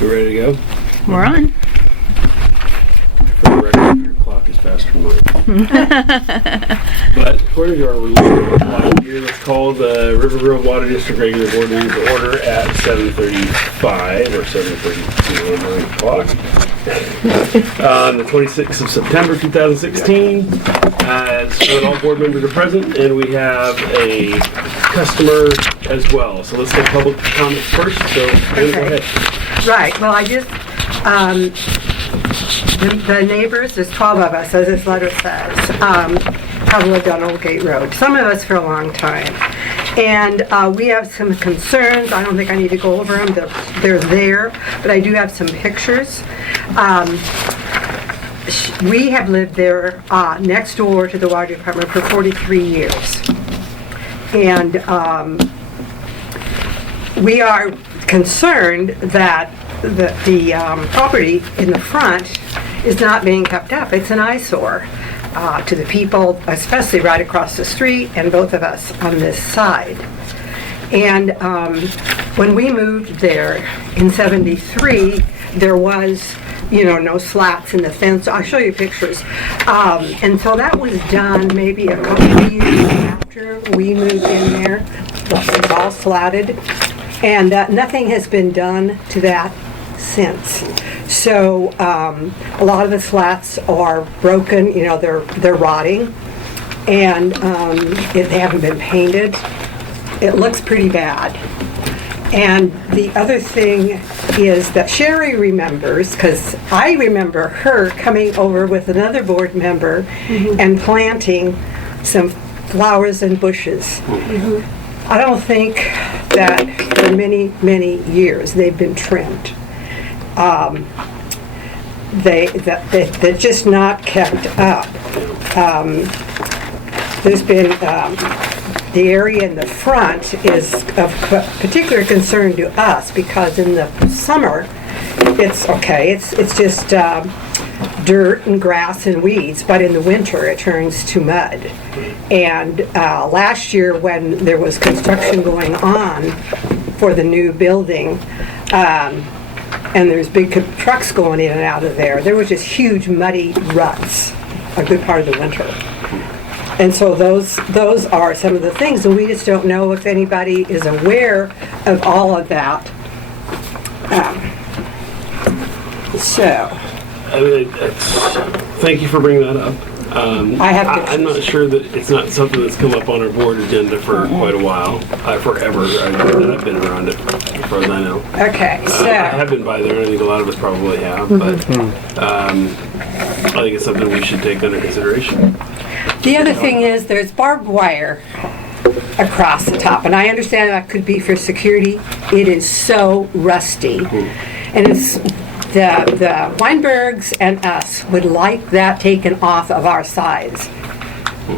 You ready to go? We're on. For the record, your clock is faster than mine. But according to our release clock here, let's call the Rivergrove Water District regular board meeting to order at 7:35 or 7:32 on my clock. On the 26th of September 2016, so all board members are present, and we have a customer as well. So let's take public comments first. So go ahead. Right, well, I just, the neighbors, there's 12 of us, as this letter says, have lived on Old Gate Road. Some of us for a long time. And we have some concerns. I don't think I need to go over them. They're there, but I do have some pictures. We have lived there next door to the water department for 43 years. And we are concerned that the property in the front is not being kept up. It's an eyesore to the people, especially right across the street, and both of us on this side. And when we moved there in '73, there was, no slats in the fence. I'll show you pictures. And so that was done maybe a couple of years after we moved in there. It's all slatted. And nothing has been done to that since. So a lot of the slats are broken, they're rotting, and they haven't been painted. It looks pretty bad. And the other thing is that Sherry remembers, because I remember her coming over with another board member and planting some flowers and bushes. I don't think that for many, many years they've been trimmed. They're just not kept up. There's been, the area in the front is of particular concern to us because in the summer, it's okay, it's just dirt and grass and weeds, but in the winter it turns to mud. And last year when there was construction going on for the new building, and there's big trucks going in and out of there were just huge muddy ruts a good part of the winter. And so those are some of the things, and we just don't know if anybody is aware of all of that. Thank you for bringing that up. I'm not sure that it's not something that's come up on our board agenda for quite a while, forever. I've been around it as far as I know. Okay, so I have been by there, and I think a lot of us probably have, but I think it's something we should take under consideration. the other thing is there's barbed wire across the top, and I understand that could be for security. It is so rusty, and it's the Weinbergs and us would like that taken off of our sides.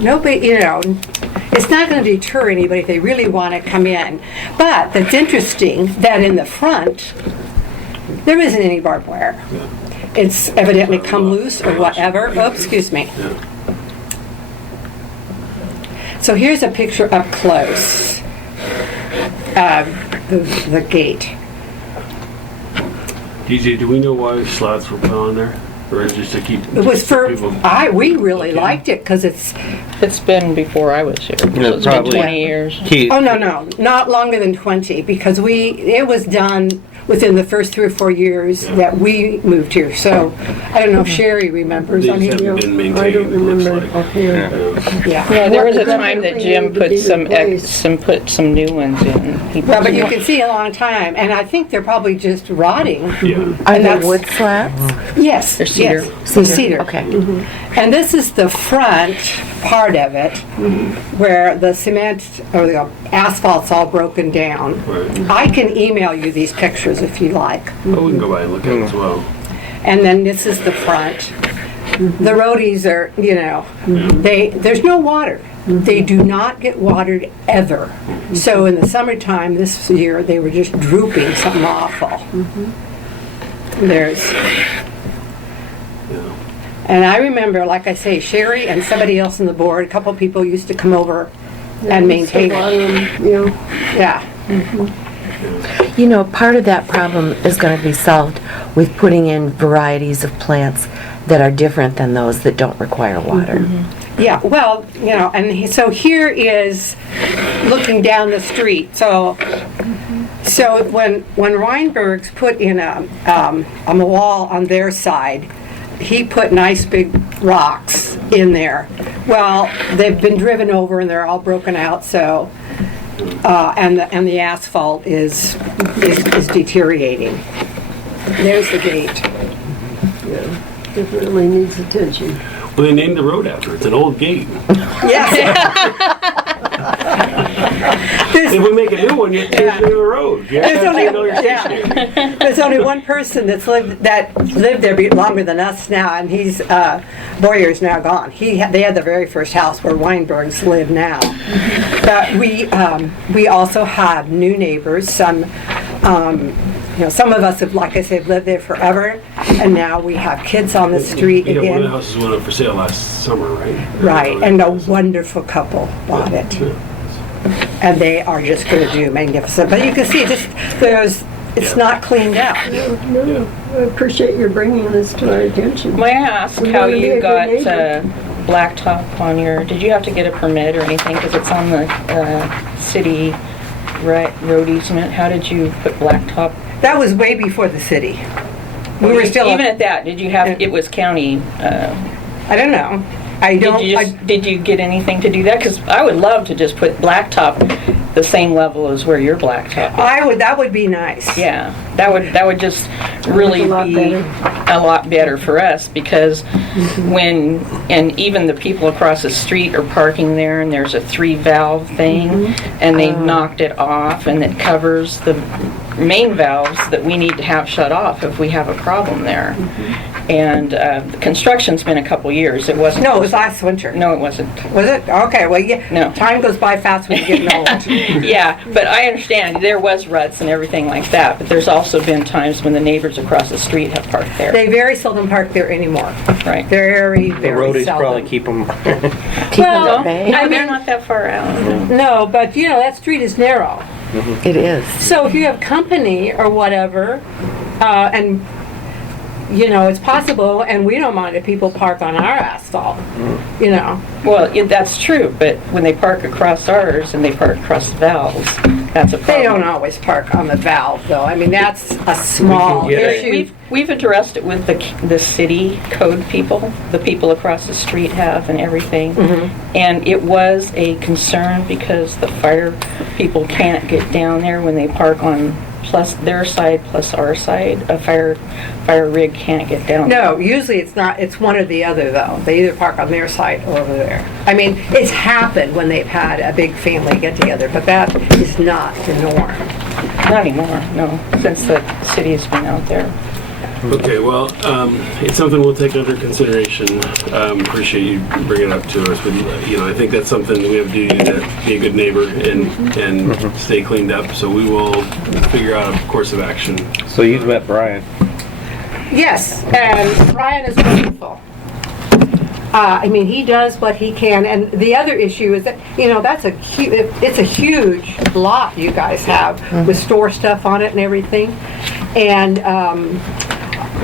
Nobody, it's not going to deter anybody if they really want to come in. But it's interesting that in the front, there isn't any barbed wire. It's evidently come loose or whatever. Oh, excuse me. So here's a picture up close of the gate. DJ, do we know why slats were put on there? Or just to keep It was for, people? we really liked it because it's, It's been before I was here. So it's been 20 years. oh no, not longer than 20 because it was done within the first 3 or 4 years that we moved here. So I don't know if Sherry remembers. They just haven't been maintained. I don't remember looks like. up here. Yeah. Yeah, there was a Well, time that everything Jim needed to put be some replaced. put some new ones in. He Well, put but you some- can see a long time, and I think they're probably just rotting. Yeah. Are And they that's- wood slats? Yes, They're cedar. yes, cedar. Okay. And this is the front part of it, where the cement or the asphalt's all broken down. Right. I can email you these pictures if you like. Oh, we can go by and look at it as well. And then this is the front. The roadies are, there's no water. They do not get watered ever. So in the summertime this year, they were just drooping something awful. There's, Yeah. and I remember, like I say, Sherry and somebody else on the board, a couple people used to come over and maintain it. You know, Yeah. You know, part of that problem is going to be solved with putting in varieties of plants that are different than those that don't require water. Yeah, well, you know, and so here is looking down the street. So when Weinberg's put in on the wall on their side, he put nice big rocks in there. Well, they've been driven over and they're all broken out. So and the asphalt is deteriorating. There's the gate. It really needs attention. Well, they named the road after it. It's an old gate. Yes. If we make a new one, you have to change the name of the road. You have There's to only, change all your stationery. there's only one person that lived there longer than us now, and he's Boyer's now gone. They had the very first house where Weinbergs live now. But we also have new neighbors. Some some of us have, like I said, lived there forever, and now we have kids on the street Yeah, one of the again. houses went up for sale last summer, right? Right, and a wonderful couple bought it. And they are just going to do magnificent. But you can see it's not cleaned out. No, I appreciate your bringing this to our attention. May I ask We how wanna be a you good got neighbor. blacktop on your, did you have to get a permit or anything? Because it's on the city road easement. How did you put blacktop? That was way before the city. We were still. Even at that, did you have, it was county, I don't know. I don't. did you get anything to do that? Because I would love to just put blacktop the same level as where your blacktop is. That would be nice. Yeah, that would just really a lot be better. a lot better for us, because and even the people across the street are parking there, and there's a 3-valve thing, and they knocked it off, and it covers the main valves that we need to have shut off if we have a problem there. And the construction's been a couple years. It wasn't. No, it was last winter. No, it wasn't. Was it? Okay, well, yeah. No. Time goes by fast when you're getting old. Yeah, but I understand there was ruts and everything like that, but there's also been times when the neighbors across the street have parked there. They very seldom park there anymore. Right. Very, The very roadies seldom. probably keep them. Well, bay. I They're mean, not that far out. no, but that street is narrow. It is. So if you have company or whatever, and it's possible, and we don't mind if people park on our asphalt, Well, that's true, but when they park across ours and they park across the valves, that's a problem. They don't always park on the valve, though. I mean, that's a small get issue. We've addressed it with the city code people, the people across the street have and everything. And it was a concern because the fire people can't get down there when they park on plus their side plus our side. A fire rig can't get down there. No, usually it's not. It's one or the other, though. They either park on their side or over there. I mean, it's happened when they've had a big family get-together, but that is not the norm. Not anymore, no, since the city has been out there. Okay, well, it's something we'll take under consideration. Appreciate you bringing it up to us, but I think that's something that we have a duty to be a good neighbor and stay cleaned up. So we will figure out a course of action. So you've met Brian. Yes, and Brian is wonderful. I mean, he does what he can, and the other issue is that that's it's a huge lot you guys have with store stuff on it and everything, and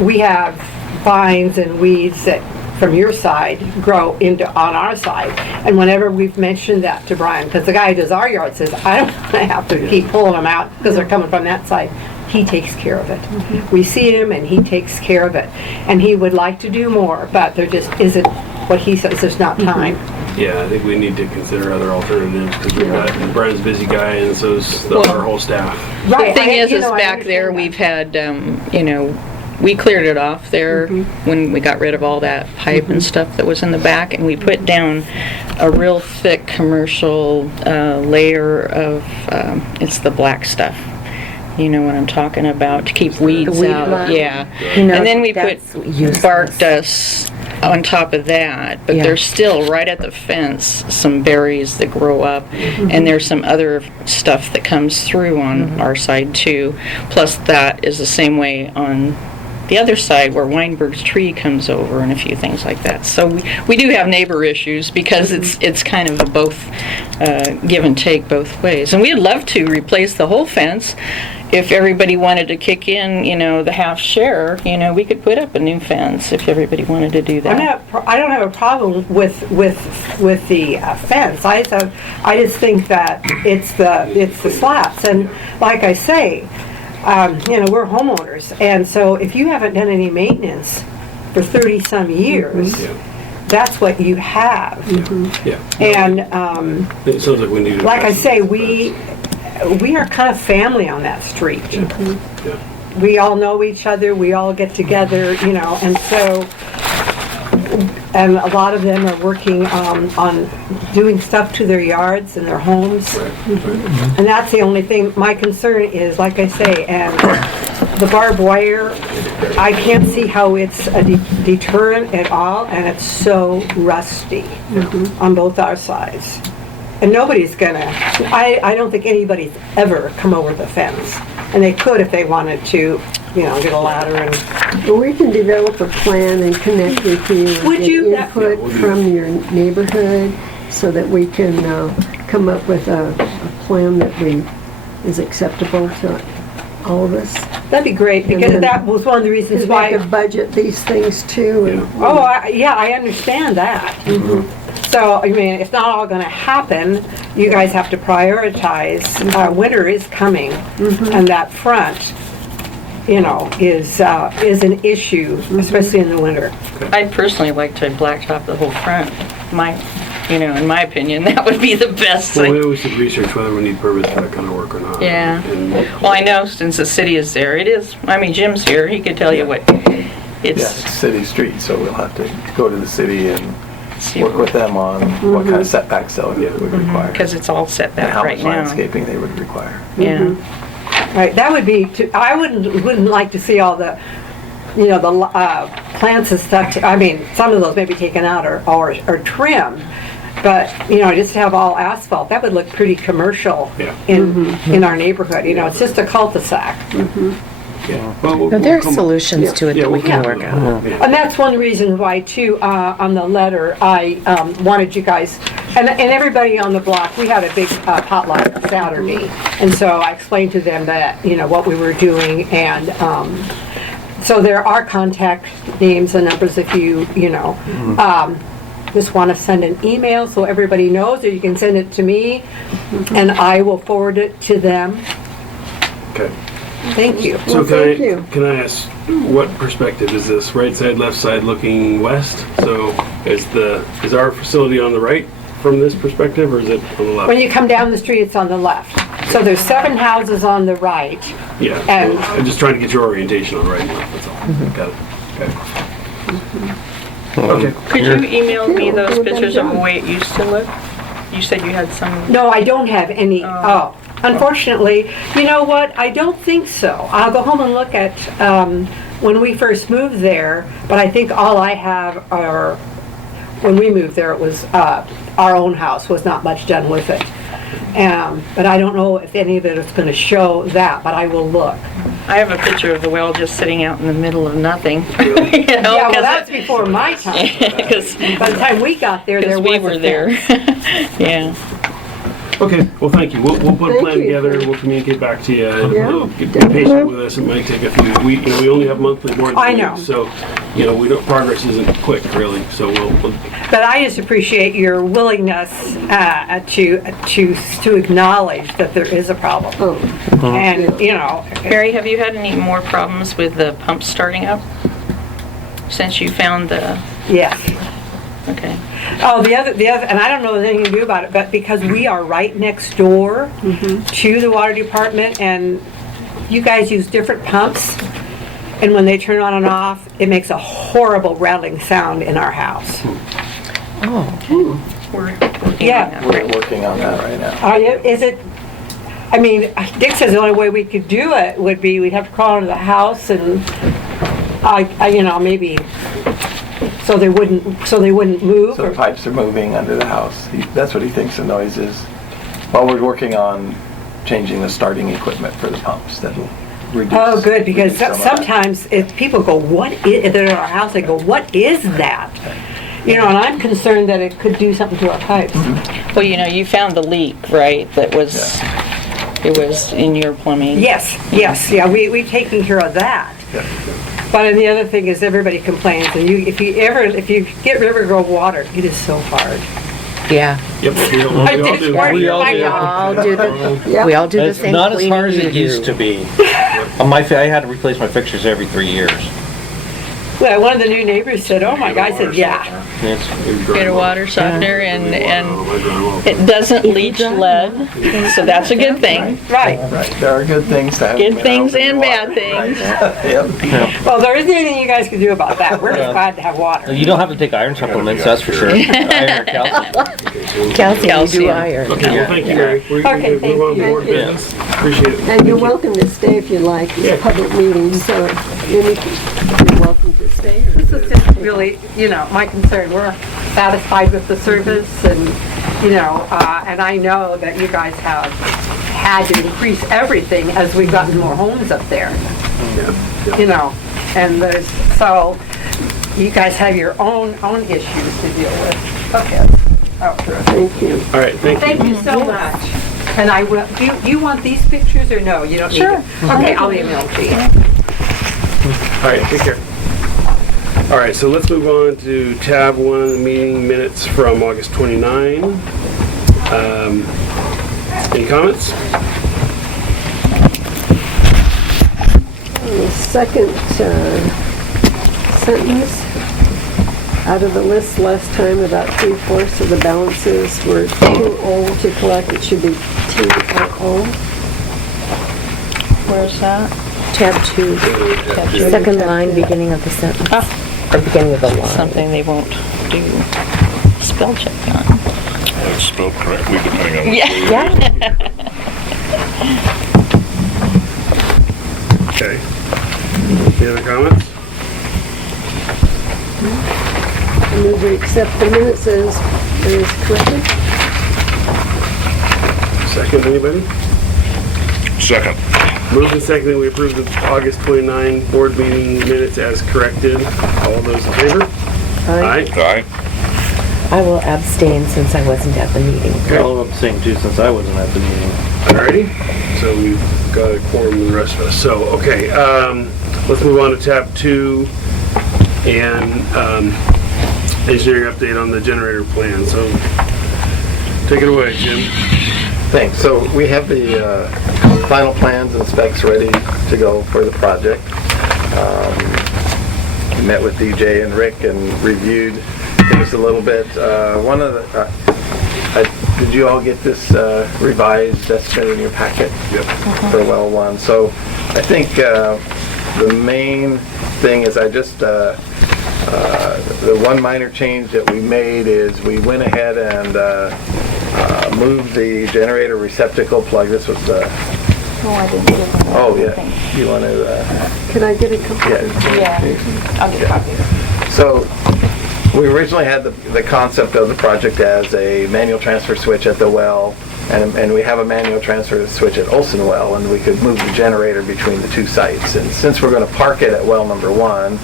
we have vines and weeds that from your side grow on our side, and whenever we've mentioned that to Brian, because the guy who does our yard says I don't want to have to keep pulling them out because they're coming from that side. He takes care of it. We see him and he takes care of it, and he would like to do more, but there just isn't what he says. There's not time. Yeah, I think we need to consider other alternatives because we've got Brian's a busy guy and so's our whole staff. Right. The thing is I back there, understand we've had, we cleared it off there when we got rid of all that pipe and stuff that was in the back, and we put down a real thick commercial layer of, it's the black stuff. You know what I'm talking about, to keep weeds weed out. line. Yeah. You know, And then we put that's useless. bark dust on top of that, but Yeah. there's still right at the fence some berries that grow up, and there's some other stuff that comes through on our side too. Plus that is the same way on the other side where Weinberg's tree comes over and a few things like that. So we do have neighbor issues because it's kind of a both give and take both ways. And we'd love to replace the whole fence if everybody wanted to kick in, the half share, we could put up a new fence if everybody wanted to do that. I don't have a problem with the fence. I just think that it's the slats. And like I say, we're homeowners. And so if you haven't done any maintenance for 30-some years, that's what you have. Yeah. And It sounds like we need to. like I say, we are kind of family on that street. Yeah. We all know each other, we all get together, and so, and a lot of them are working on doing stuff to their yards and their homes. And that's the only thing. My concern is, like I say, and the barbed wire, I can't see how it's a deterrent at all, and it's so rusty on both our sides. And nobody's gonna, I don't think anybody's ever come over the fence. And they could if they wanted to, get a ladder and... Well, we can develop a plan and connect with you. And Would get you? input from your neighborhood so that we can come up with a plan that is acceptable to all of us. That'd be great, because then- that was one of the reasons Because we have why... to budget these things too. And, Oh, I understand that. So, it's not all gonna happen. You guys have to prioritize. Winter is coming, and that front, is an issue, especially in the winter. I'd personally like to blacktop the whole front. In my opinion, that would be the best Well, thing. maybe we should research whether we need permits for that kind of work or not. Yeah. And Well, I know since the city is there, it is, Jim's here, he could tell you what, Yeah, it's, it's city street, so we'll have to go to the city and see, work with them on what kind of setbacks they would require. because it's all set And back how right much now. landscaping they would require. Yeah. Right, that would be, I wouldn't like to see all the, the plants and stuff, some of those may be taken out or trimmed, but, just to have all asphalt, that would look pretty commercial Yeah. in our neighborhood, it's just a cul-de-sac. Yeah. Well, But there are we'll come- solutions to it Yeah, that we we'll can come work up on. with it. Yeah. And that's one reason why, too, on the letter, I wanted you guys, and everybody on the block, we had a big potluck Saturday. And so I explained to them that, what we were doing, and so there are contact names and numbers if you, just want to send an email so everybody knows, or you can send it to me, and I will forward it to them. Okay. Thank you. So Well, thank you. can I ask, what perspective is this? Right side, left side looking west? So is our facility on the right from this perspective, or is it on the left? When you come down the street, it's on the left. So there's 7 houses on the right. Yeah, and- I'm just trying to get your orientation on right and left, that's all. Got it. Okay. Could you email me those pictures of the way it used to look? You said you had some, No, I don't have any. Oh, unfortunately, you know what? I don't think so. I'll go home and look at when we first moved there, but I think all I have are, when we moved there, it was our own house, was not much done with it. But I don't know if any of it is going to show that, but I will look. I have a picture of the well just sitting out in the middle of nothing. Yeah, well, that's before my time. Because By the time we got there, there we was were a there. fence. Yeah. Okay, well, thank you. We'll put a Thank plan you. together, we'll communicate back to you. Yeah. Be patient with us, it might take a few, we only have monthly board I meetings. know. So, progress isn't quick, really, so we'll But I just appreciate your willingness to acknowledge that there is a problem. Oh, And, Barry, have you had any more problems with the pumps starting up? Since you found the, yes. okay. Oh, the other, and I don't know anything to do about it, but because we are right next door to the water department, and you guys use different pumps, and when they turn on and off, it makes a horrible rattling sound in our house. We're working Yeah. on that. We're working on that right now. Is it, Dick says the only way we could do it would be we'd have to crawl into the house and, maybe, so they wouldn't move. So the pipes are moving under the house. That's what he thinks the noise is. While we're working on changing the starting equipment for the pumps, that'll reduce. Oh, good, because reduce some of that. sometimes if people go, if they're in our house, they go, what is that? And I'm concerned that it could do something to our pipes. Well, you found the leak, right? That was, it was in your plumbing. Yes, yeah, we've taken care of that. But and the other thing is everybody complains, and if you get Rivergrove water, it is so hard. Yeah. Yep, we all I do. did work We all my do. God. We all do the It's same not as cleaning hard as you it used do. to be. I had to replace my fixtures every 3 years. Well, one of the new neighbors said, "Oh my God," I said, "Yeah." Get a water softener and it doesn't leach lead, so that's a good thing. Right. Right, there are good things to have. Good in things open and water. bad things. Yep. Well, there isn't anything you guys can do about that. We're just glad to have water. You don't have to take iron supplements, that's for sure. Iron or calcium. Calcium, you do Calcium. iron. Okay, well, thank you, Mary. We Okay, can move on to thank more you. business. Appreciate it. And Thank you're you. welcome to stay if you like. It's a public meeting, so you're welcome to stay. This is just really, my concern. We're satisfied with the service and, and I know that you guys have had to increase everything as we've gotten more homes up there, and so you guys have your own issues to deal with. Okay. Oh, Thank you. All right, thank you. thank you so much. And I will, do you want these pictures or no? You don't need them? Okay, I'll email them to you. All right, take care. All right, so let's move on to tab 1, meeting minutes from August 29. Any comments? The second sentence, out of the list last time, about 3/4 of the balances were too old to collect. It should be TOO. Where's that? Tab 2, second line, beginning of the sentence. Or beginning of the line. Something they won't do spell check on. It's spelled correctly depending on which Yeah. way you read it. Yeah. Okay. Any other comments? I move we accept the minutes as corrected. Second, anybody? Second. Moved and seconded, we approve the August 29 board meeting minutes as corrected. All those in favor? Aye. Aye. I will abstain since I wasn't at the meeting. I'll abstain too since I wasn't at the meeting. Alrighty, so we've got a quorum with the rest of us. So, okay, let's move on to tab 2 and engineering update on the generator plan. So, take it away, Jim. Thanks. So we have the final plans and specs ready to go for the project. We met with DJ and Rick and reviewed things a little bit. One of the, did you all get this revised estimate in your packet? Yep. For well 1? So I think the main thing is the one minor change that we made is we went ahead and moved the generator receptacle plug. This was the... Oh, I didn't give them. Oh, yeah. You want to... Could I get a couple? yeah. I'll get a copy. So we originally had the concept of the project as a manual transfer switch at the well, and we have a manual transfer switch at Olson Well, and we could move the generator between the two sites. And since we're going to park it at well number 1,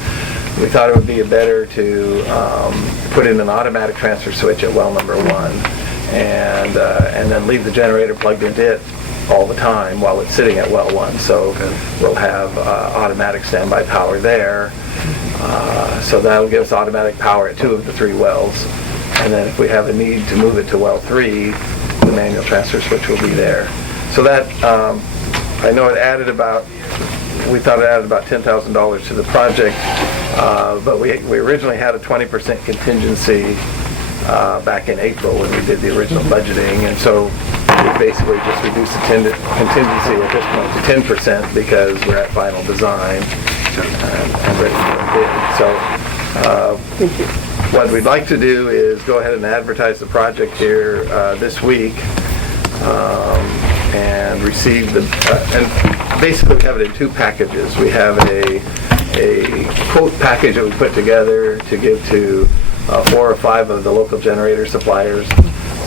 we thought it would be better to put in an automatic transfer switch at well number 1, and then leave the generator plugged into it all the time while it's sitting at well 1. So we'll have automatic standby power there. So that'll give us automatic power at 2 of the 3 wells. And then if we have a need to move it to well 3, the manual transfer switch will be there. So that, I know we thought it added about $10,000 to the project, but we originally had a 20% contingency back in April when we did the original budgeting, and so we basically just reduced the contingency at this point to 10% because we're at final design and ready for a bid. So what we'd like to do is go ahead and advertise the project here this week and receive and basically we have it in 2 packages. We have a quote package that we put together to give to 4 or 5 of the local generator suppliers.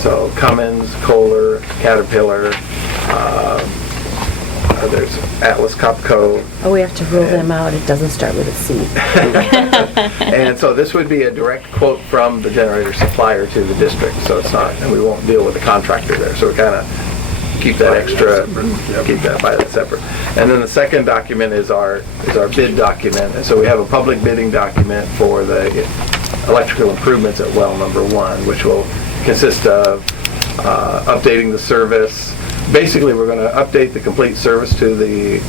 So Cummins, Kohler, Caterpillar, there's Atlas Copco. Oh, we have to rule them out. It doesn't start with a C. And so this would be a direct quote from the generator supplier to the district. So it's not, and we won't deal with the contractor there. So we're kind of keep that extra, keep that by that separate. And then the second document is our bid document. And so we have a public bidding document for the electrical improvements at well number 1, which will consist of updating the service. Basically, we're going to update the complete service to the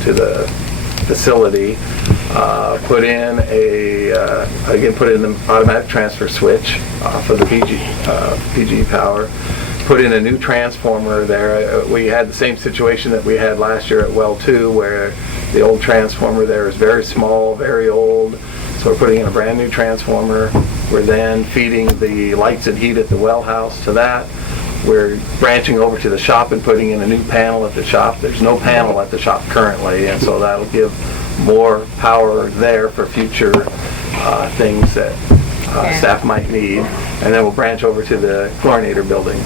facility. Put in the automatic transfer switch for the PG power. Put in a new transformer there. We had the same situation that we had last year at well 2, where the old transformer there is very small, very old. So we're putting in a brand new transformer. We're then feeding the lights and heat at the well house to that. We're branching over to the shop and putting in a new panel at the shop. There's no panel at the shop currently, and so that'll give more power there for future things that staff might need. And then we'll branch over to the chlorinator building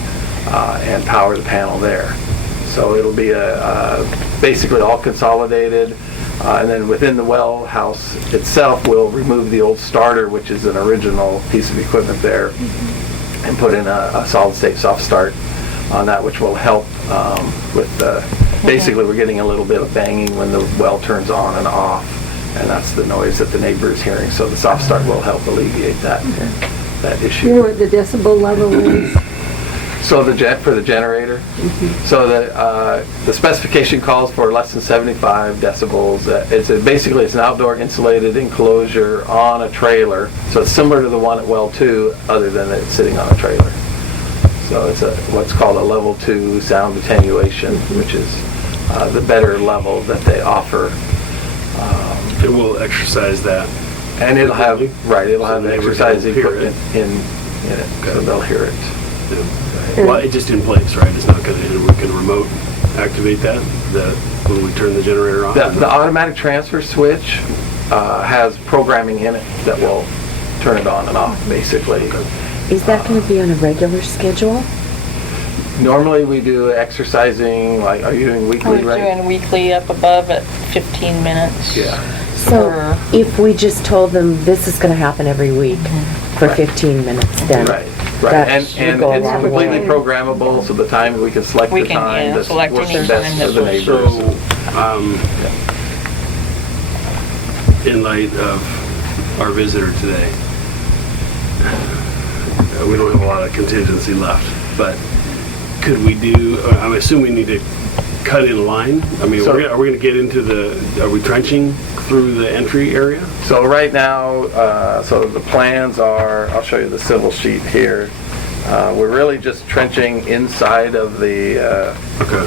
and power the panel there. So it'll be basically all consolidated. And then within the well house itself, we'll remove the old starter, which is an original piece of equipment there, and put in a solid state soft start on that, which will help with basically we're getting a little bit of banging when the well turns on and off, and that's the noise that the neighbor is hearing. So the soft start will help alleviate that issue. You know what the decibel level is? So for the generator, so the specification calls for less than 75 decibels. Basically it's an outdoor insulated enclosure on a trailer. So it's similar to the one at well 2, other than it's sitting on a trailer. So it's what's called a level 2 sound attenuation, which is the better level that they offer. It will exercise that. And it'll have they exercise will hear equipment in it, so they'll hear it. Well, it's just in place, right? It's not going to, we can remote activate that when we turn the generator on? The automatic transfer switch has programming in it that will turn it on and off, basically. Is that going to be on a regular schedule? Normally we do exercising, like, are you doing weekly, We're right? doing weekly up above at 15 minutes. Yeah. So if we just told them this is going to happen every week for 15 minutes, then Right. that And should go a it's long completely way. programmable, so the time we can select We the can, time yeah, that's select working any best time for that the works. So, in light of our visitor today, we don't have a lot of contingency left, but could we do, I assume we need to cut in line? I mean, So- are we going to get into are we trenching through the entry area? So right now, so the plans are, I'll show you the civil sheet here. We're really just trenching inside of the Okay.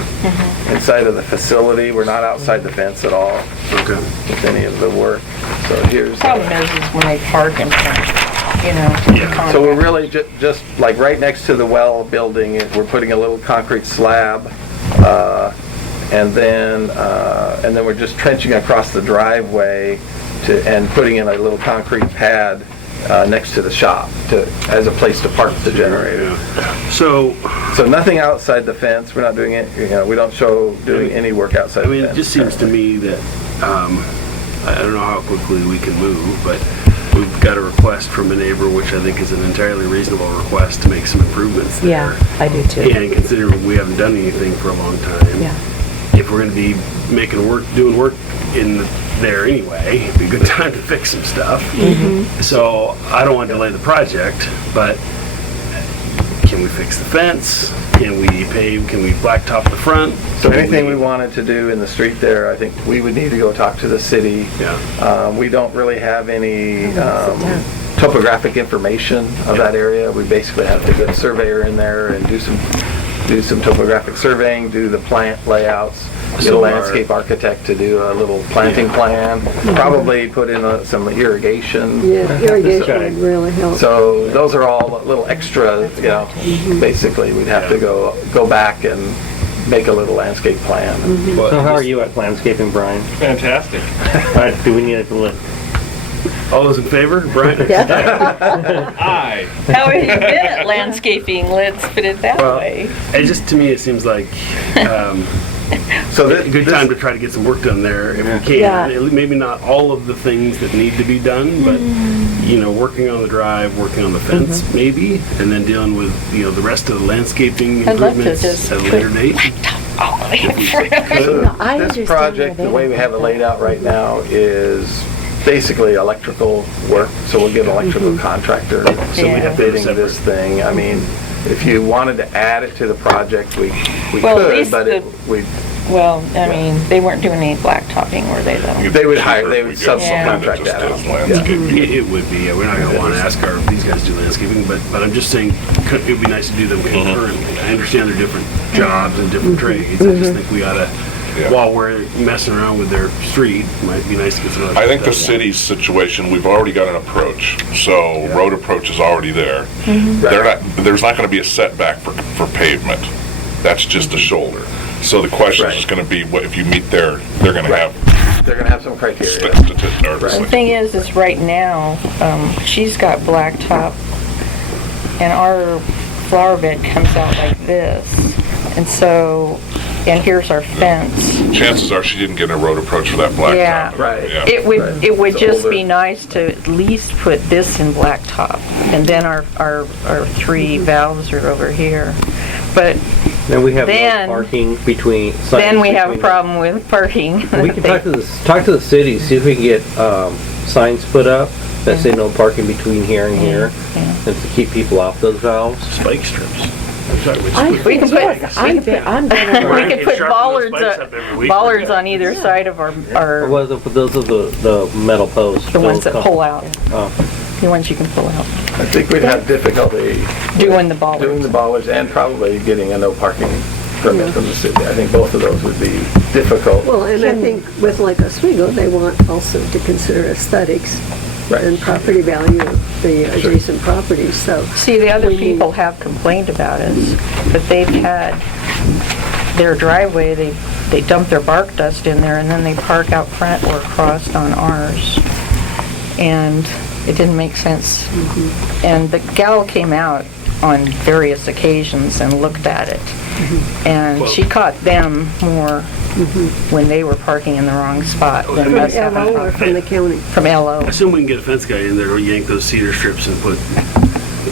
inside of the facility. We're not outside the fence at all Okay. with any of the work. So here's. Problem is when they park in front, So we're really just like right next to the well building, we're putting a little concrete slab, and then we're just trenching across the driveway and putting in a little concrete pad next to the shop as a place to park the generator. Yeah. So nothing outside the fence. We're not doing it. We don't show doing any work outside. I mean, the it fence just seems to me that, I don't know how quickly we can move, but we've got a request from a neighbor, which I think is an entirely reasonable request to make some improvements there. Yeah, I do too. And considering we haven't done anything for a long time, Yeah. if we're gonna be doing work in there anyway, it'd be a good time to fix some stuff. So I don't want to delay the project, but can we fix the fence? Can we pave, can we blacktop the front? So anything we wanted to do in the street there, I think we would need to go talk to the city. Yeah. We don't really have any topographic information of that area. We basically have to get a surveyor in there and do some topographic surveying, do the plant layouts, get a landscape architect to do a little planting plan, probably put in some irrigation. Yeah, irrigation would really help. So those are all little extra, basically we'd have to go back and make a little landscape plan. So how are you at landscaping, Brian? Fantastic. Do we need it to look? All those in favor? Brian? Aye. How have you been at landscaping? Let's put it that Well, way. to me, it seems like So a good time to try to get some work done there if we can. Yeah. Maybe not all of the things that need to be done, but working on the drive, working on the fence, maybe, and then dealing with the rest of the landscaping I'd love to improvements just at a put later date. blacktop So I this understand project, where the they way we have it laid out right now is basically electrical work, so we'll get an electrical contractor. So we Yeah. have bidding this thing. I mean, if you wanted to add it to the project, we Well, at could, least but Well, I mean, they weren't doing any blacktopping, were they, though? they would hire, they would Yeah. subcontract that out. Yeah. It would be, yeah, we're not gonna wanna ask these guys to do landscaping, but I'm just saying, it'd be nice to do them concurrently. I understand they're different jobs and different trades, I just think we oughta, Yeah. while we're messing around with their street, might be nice to get some. I think the city's situation, we've already got an approach, so road approach is already there. There's not gonna be a setback for pavement. That's just a shoulder. So the question is Right. gonna be, what if you meet there, they're gonna Right. have They're gonna have some criteria. The thing is right now, she's got blacktop, and our flower bed comes out like this, and so, and here's our fence. Chances are she didn't get a road approach for that blacktop. Yeah. Right. Yeah. It would It's just older. be nice to at least put this in blacktop, and then our three valves are over here. But Then we have Then- no parking between. then we have a between- problem with parking. We can talk to the city, see if we can get, signs put up that say no parking between here and here, and to keep people off those valves. Spike strips. I'm sorry, I We can put- yes, I'm We gonna, could put bollards on either side of Or our, was it, those are the metal posts? the ones that those pull out, Oh. the ones you can pull out, I think we'd have difficulty doing the doing the bollards. bollards and probably getting a no parking permit from the city. I think both of those would be difficult. Well, and I think with like Oswego, they want also to consider aesthetics Right. and property value of the adjacent properties, so. See, the other people have complained about us, but they've had their driveway, they dump their bark dust in there, and then they park out front or across on ours. And it didn't make sense. And the gal came out on various occasions and looked at it. And she caught them more when they were parking in the wrong spot than From us LO or from the county? from LO. I assume we can get a fence guy in there to yank those cedar strips and put.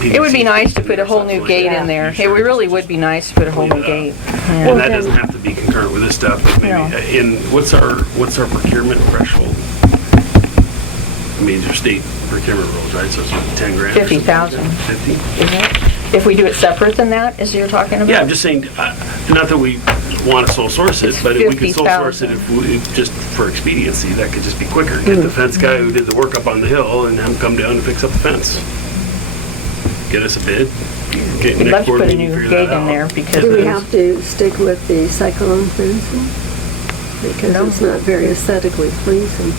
It would be nice to put a whole new gate in there. It really would be nice to put a whole new gate. And that doesn't have to be concurrent with this stuff, but No. maybe, what's our procurement threshold? I mean, there's state procurement rules, right? So it's what, 10 grand? or something like that? 50,000. 50? Isn't it? If we do it separate than that, as you're talking about? Yeah, I'm just saying, not that we want to sole source it, It's but if we could sole source it 50,000. if just for expediency, that could just be quicker. Get the fence guy who did the work up on the hill and have him come down and fix up the fence. Get us a bid. Get We'd love next to board put a meeting, new figure gate that in out. there because Do we have to stick with the cyclone fencing? Because No. it's not very aesthetically pleasing.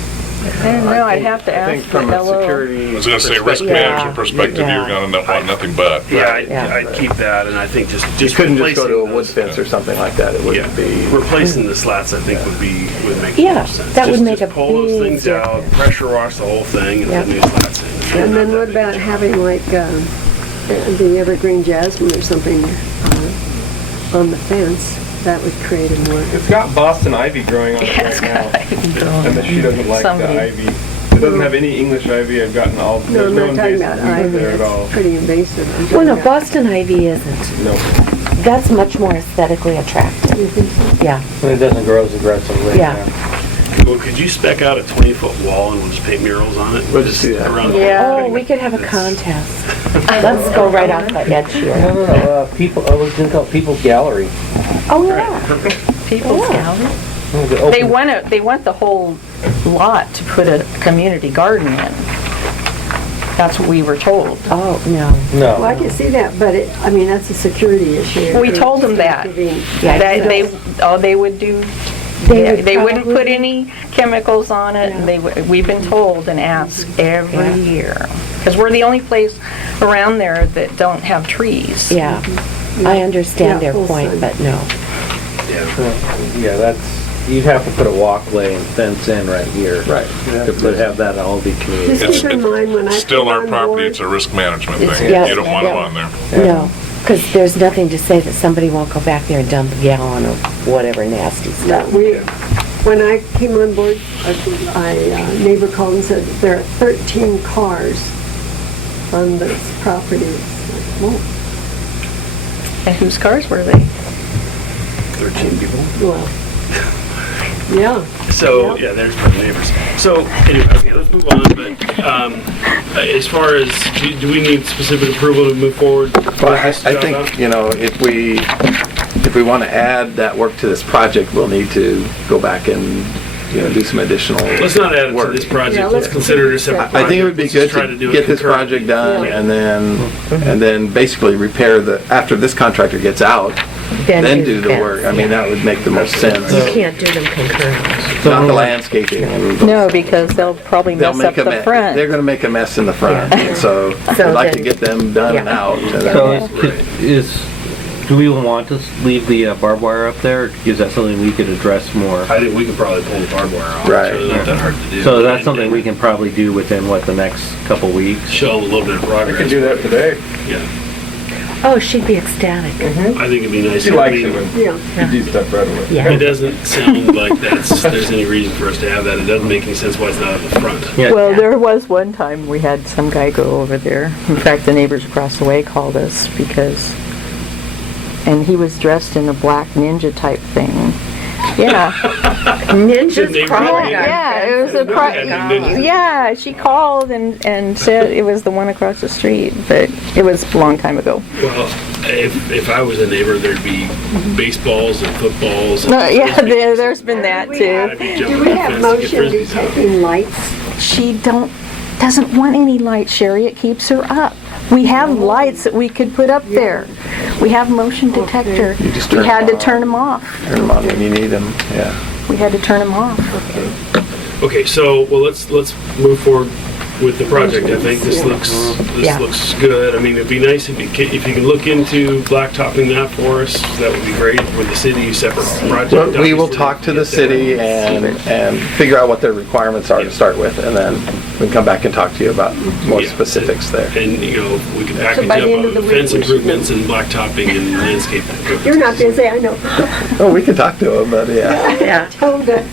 I don't know, I'd have to I think ask the from a LO. security. I was gonna say, risk perspective, management perspective, you're gonna want nothing but. Yeah, Yeah. I'd keep that, and I think You just couldn't just go to a replacing wood those- fence or something like that. It Yeah, wouldn't be. replacing the slats, I think, would make Yeah, more sense. that would Just- make just a pull those big things out, difference. pressure wash the whole thing, and put Yeah. new slats in. And Not then that what big a about job. having like the evergreen jasmine or something on the fence? That would create a more, It's got Boston ivy growing on it Yeah, it's right now. got And that she doesn't like Somebody- the ivy. It doesn't have any English ivy. I've gotten all, no, there's I'm no not talking invasive about weeds ivy, there at all. it's pretty invasive. I'm well, no, talking about- Boston ivy isn't. No. That's much more aesthetically attractive. You think so? Yeah, And it doesn't grow as aggressively. Yeah. Well, could you spec out a 20-foot wall and we'll just paint murals on it? We'll just do that. Around the Yeah. whole oh, we thing? could have a contest. Let's go right off the edge here. No, people, I was gonna call it People's Gallery. Oh, yeah. People's Yeah. gallery. The open- They want the whole lot to put a community garden in. That's what we were told. Oh, no. Well, I No. can see that, but I mean, that's a security issue. We told them that. Yeah, That they would do, They would they wouldn't put probably- any chemicals on it, and we've been told and asked every year. Because we're the only place around there that don't have trees. Yeah, I understand Yeah, their full point, sun. but no. Yeah, that's, you'd have to put a walkway and fence in right here. Right. To have that all be community. Just keep in mind when I Still came our on property, board- it's a risk management It's- thing. yeah, You don't want them yeah. on there. No, because there's nothing to say that somebody won't go back there and dump a gallon of whatever nasty Yeah, stuff. when I came on board, a neighbor called and said there are 13 cars on this property. It's like, whoa. And whose cars were they? 13 people. Well, yeah. So, yeah, there's my neighbors. So, anyway, okay, let's move on, but, as far as, do we need specific approval to move forward? Well, I think, you know, if we want to add that work to this project, we'll need to go back and, you know, do some additional Let's not add it to work. this project, Yeah, let's let's consider it a separate project. I think it would be Let's good just try to do it get this concurrently. project done Yeah. and then basically repair after this contractor gets out, then do the fence. work. I mean, that would make the most sense. You can't do them concurrently. Not the landscaping. and No, because they'll probably They'll mess up make a the mess. front. They're gonna make a mess in the front, and so So we'd like to then- get them done and Yeah. out. So do we want to leave the barbed wire up there, or is that something we could address more? I think we could probably pull the barbed wire off. Right. It's really not that hard to do. So that's And- something we can probably do within, what, the next couple weeks? Show a little bit of I progress. could do that today. Yeah, Oh, she'd be ecstatic. I think it'd be nice. She I likes mean, it when Yeah. you do stuff right away. It Yeah. doesn't sound like there's any reason for us to have that. It doesn't make any sense why it's not at the front. Yeah. Well, there was one time we had some guy go over there. In fact, the neighbors across the way called us and he was dressed in a black ninja type thing. Yeah. Ninjas Neighbor- crawling on Yeah, it was a ninja. yeah, she called and said it was the one across the street, but it was a long time ago. Well, if I was a neighbor, there'd be baseballs and footballs. And Yeah, frisbees. there's been that We too. I'd be Do jumping we the have fence to get motion frisbees out. detecting lights? She doesn't want any lights, Sherry. It keeps her up. We have lights that we could put up there. We have motion detector. You just We turn had them to on. turn them off. Turn them on when you need them, yeah. We had to turn them off. Okay, so, well, let's move forward with the project. I think this Yeah. looks good. I mean, it'd be nice if you can look into blacktopping that for us. That would be great with the city, separate project. Well, we will obviously. talk to the city and figure out what their requirements are to start with, and then we can come back and talk to you about more Yeah. specifics there. And, we can package by up the end of on the week, fence we should improvements and blacktopping and landscape improvements. You're not busy, I know. Oh, we can talk to them, but yeah. Yeah, Told her.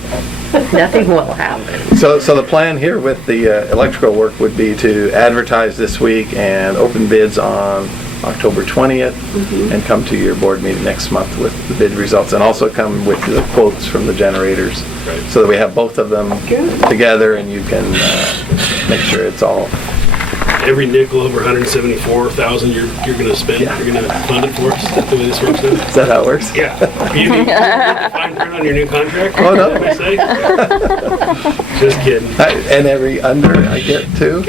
nothing will happen. So the plan here with the electrical work would be to advertise this week and open bids on October 20th, and come to your board meeting next month with the bid results, and also come with the quotes from the generators, Right. so that we have both of them together, and you can make sure it's all. Every nickel over 174,000 you're going to spend, Yeah. you're going to fund it for us. Is that the way this works now? Is that how it works? Yeah. You need the fine print on your new contract? Oh, no. Is that what I say? Just kidding. And every under I get too?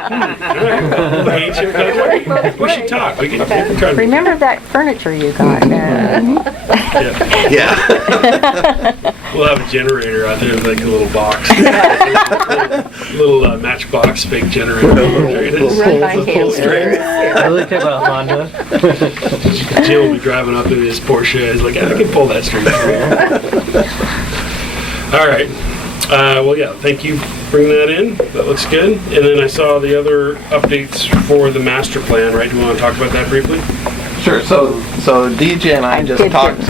Well, hate your contract. We should talk. We can try to. Remember that furniture you got? Yeah. Yeah. We'll have a generator out there, like a little box. little matchbox fake generator. There it is. Run by Pull string. I really think about Honda. Jim will be driving up in his Porsche. He's like, I can pull that string. All right. Well, yeah, thank you for bringing that in. That looks good. And then I saw the other updates for the master plan, right? Do you want to talk about that briefly? Sure. So DJ and I just did talked,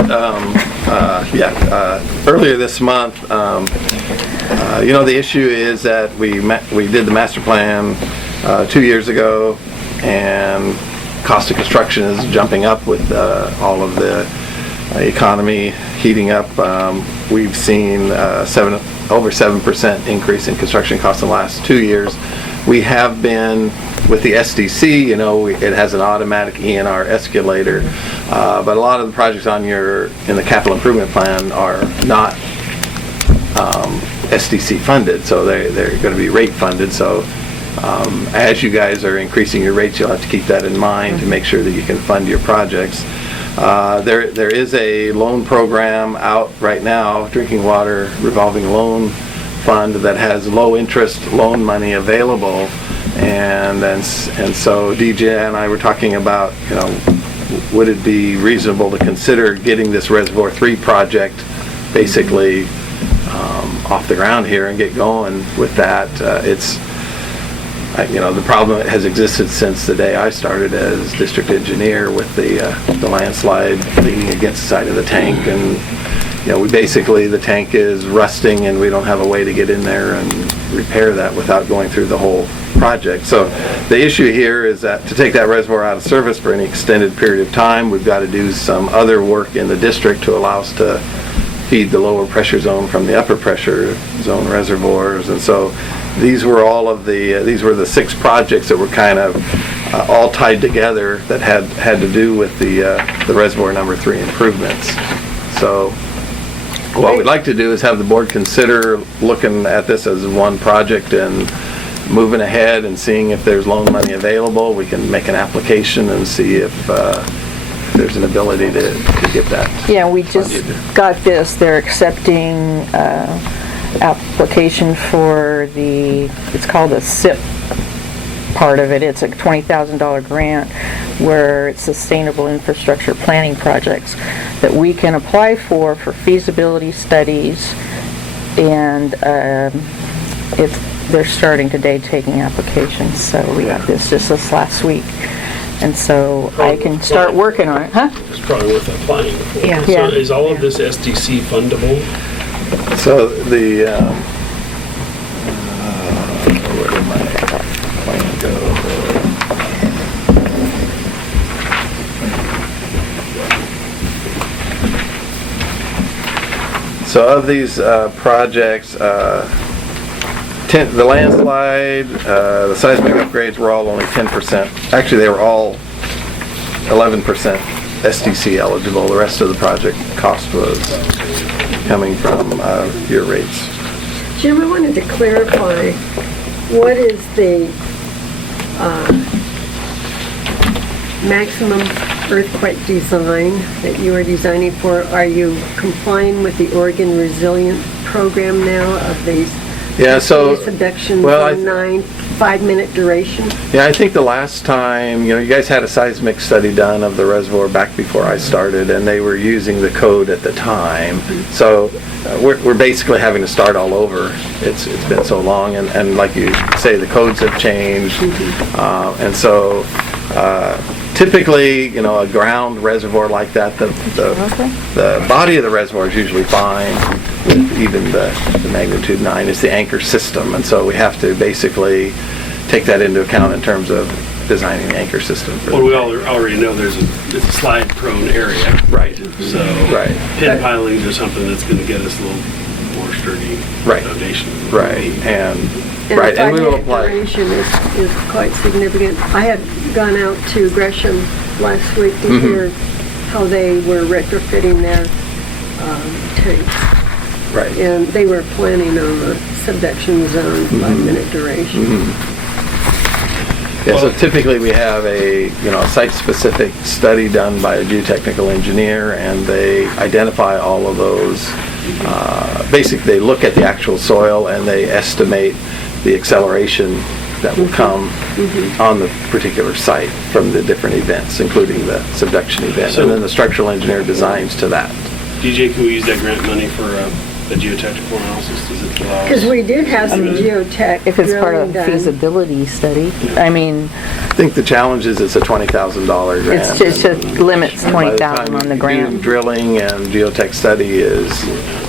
earlier this month. The issue is that we did the master plan 2 years ago, and cost of construction is jumping up with all of the economy heating up. We've seen over 7% increase in construction costs in the last 2 years. We have been with the SDC, it has an automatic ENR escalator, but a lot of the projects in the capital improvement plan are not SDC funded, so they're going to be rate funded. So as you guys are increasing your rates, you'll have to keep that in mind to make sure that you can fund your projects. There is a loan program out right now, drinking water revolving loan fund, that has low interest loan money available, and so DJ and I were talking about, would it be reasonable to consider getting this Reservoir 3 project basically off the ground here and get going with that. The problem has existed since the day I started as district engineer, with the landslide leaning against the side of the tank, and basically, the tank is rusting and we don't have a way to get in there and repair that without going through the whole project. So the issue here is that to take that reservoir out of service for any extended period of time, we've got to do some other work in the district to allow us to feed the lower pressure zone from the upper pressure zone reservoirs. And so these were the 6 projects that were kind of all tied together that had to do with the reservoir number 3 improvements. So what we'd like to do is have the board consider looking at this as one project and moving ahead and seeing if there's loan money available. We can make an application and see if there's an ability to get that. Yeah, we just got this. They're accepting application for it's called a SIP part of it. It's a $20,000 grant where it's sustainable infrastructure planning projects that we can apply for feasibility studies, and they're starting today taking applications. So we got this last week, and so I can start working on it. Huh? It's probably worth applying for. Yeah. So Yeah. is all of this SDC fundable? So the, where did my plan go? So of these projects, the landslide, the seismic upgrades were all only 10%. Actually, they were all 11% SDC eligible. The rest of the project cost was coming from your rates. Jim, I wanted to clarify, what is the maximum earthquake design that you are designing for? Are you complying with the Oregon Resilient Program now of these subductions on 5-minute duration? Yeah, I think the last time, you guys had a seismic study done of the reservoir back before I started, and they were using the code at the time. So we're basically having to start all over. It's been so long, and like you say, the codes have changed. And so typically, a ground reservoir like that, the body of the reservoir is usually fine. Even the magnitude 9 is the anchor system, and so we have to basically take that into account in terms of designing the anchor system. Well, we already know it's a slide-prone area. Right. So pin pilings are something that's going to get us a little more sturdy foundation. Right, and we will apply. Duration is quite significant. I had gone out to Gresham last week to hear how they were retrofitting their tanks. Right. And they were planning on a subduction zone, 5-minute duration. Yeah, so typically we have a site-specific study done by a geotechnical engineer, and they identify all of those. Basically, they look at the actual soil and they estimate the acceleration that will come on the particular site from the different events, including the subduction event, and then the structural engineer designs to that. DJ, can we use that grant money for a geotechnical analysis? Does it allow us? Because we did have some geotech If it's part of drilling a done. feasibility study, I mean, I think the challenge is it's a $20,000 grant. it's just limits And by the time 20,000 on the you do grant. Drilling and geotech study is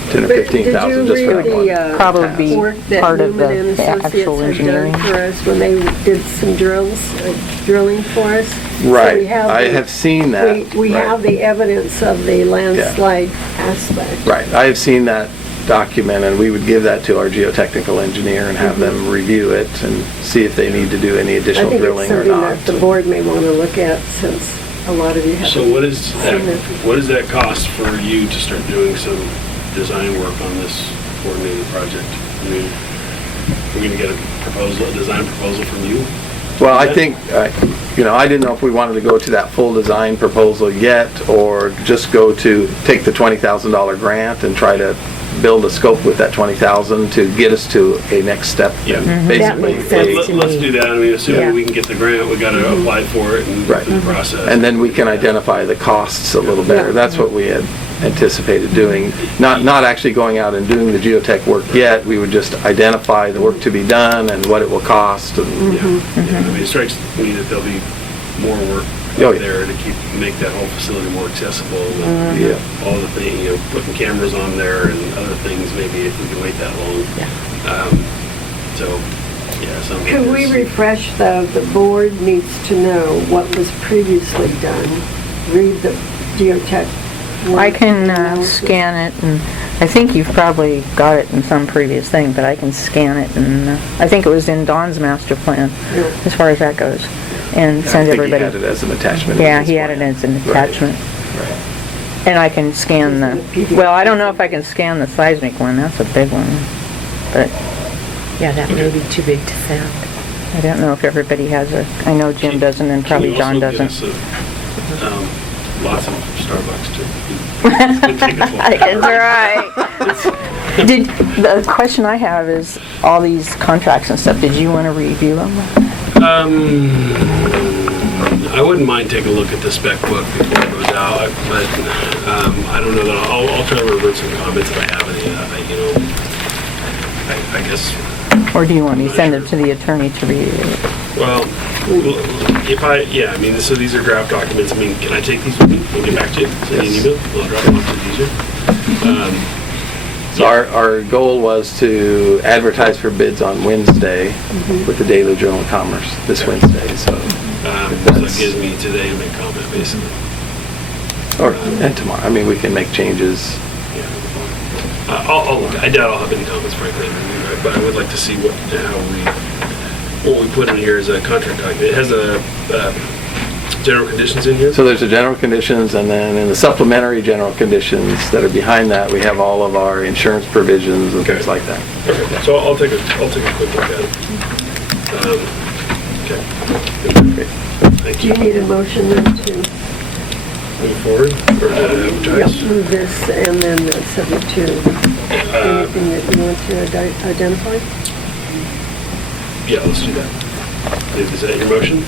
10 or But 15,000 just for did you one. read the Probably be work that part of Newman and the actual Associates had engineering. done for us when they did some drilling for us? So Right, we have I the- have seen that. We Right. have the evidence of the landslide aspect. Right, I have seen that document, and we would give that to our geotechnical engineer and have them review it and see if they need to do any I additional think it's drilling or something not. that the board may want to look at, since a lot of you have. So what does that cost for you to start doing some design work on this coordinated project? I mean, we're going to get a design proposal from you? Well, I think, I didn't know if we wanted to go to that full design proposal yet, or just take the $20,000 grant and try to build a scope with that 20,000 to get us to a next step. Yeah. And basically, makes sense. Let's do that. I mean, assuming Yeah. we can get the grant, we got to apply for it and go through the process. and then we can identify the costs a little better. Yeah. That's what we had anticipated doing. Not actually going out and doing the geotech work yet. We would just identify the work to be done and what it will cost. And I mean, it strikes me that there'll be more work Oh, up yeah. there to make that whole facility more accessible. Yeah. All the things, putting cameras on there and other things, maybe if we can wait that long. So, yeah, something. Could we refresh, though, the board needs to know what was previously done? Read the geotech. I can analysis. scan it, and I think you've probably got it in some previous thing, but I can scan it, and I think it was in Don's master plan, Yeah. as far as that goes, and I send think everybody. he had it as an attachment. in Yeah, his he had it plan. as an Right. attachment. And I can scan the, well, I don't know if I can scan the seismic one, that's a big one. But Yeah, that may be too big to send. I don't know if everybody has a, I know Jim doesn't and probably John doesn't. Lots of Starbucks too. Take us long. It's all right. The question I have is, all these contracts and stuff, did you want to review them? I wouldn't mind taking a look at the spec book before it goes out, but I don't know that I'll try to revert some comments if I have any. I guess. Or do you want me to send them to the attorney to review? Well, so these are draft documents. I mean, can I take these with me and get back to you? Send you an email? I'll drop them off to the user. So our goal was to advertise for bids on Wednesday with the Daily Journal of Commerce this Wednesday, so. So it gives me today to make comment, basically. And tomorrow. I mean, we can make changes. Yeah. I'll look. I doubt I'll have any comments, frankly, but I would like to see what we put in here as a contract document. It has a general conditions in here. So there's the general conditions, and then in the supplementary general conditions that are behind that, we have all of our insurance provisions and things like that. Okay. So I'll take a quick look at it. Okay. Thank Do you. you need a motion then to Move forward or to advertise? move this and then subject to anything that you want to identify? Yeah, let's do that. Is that your motion?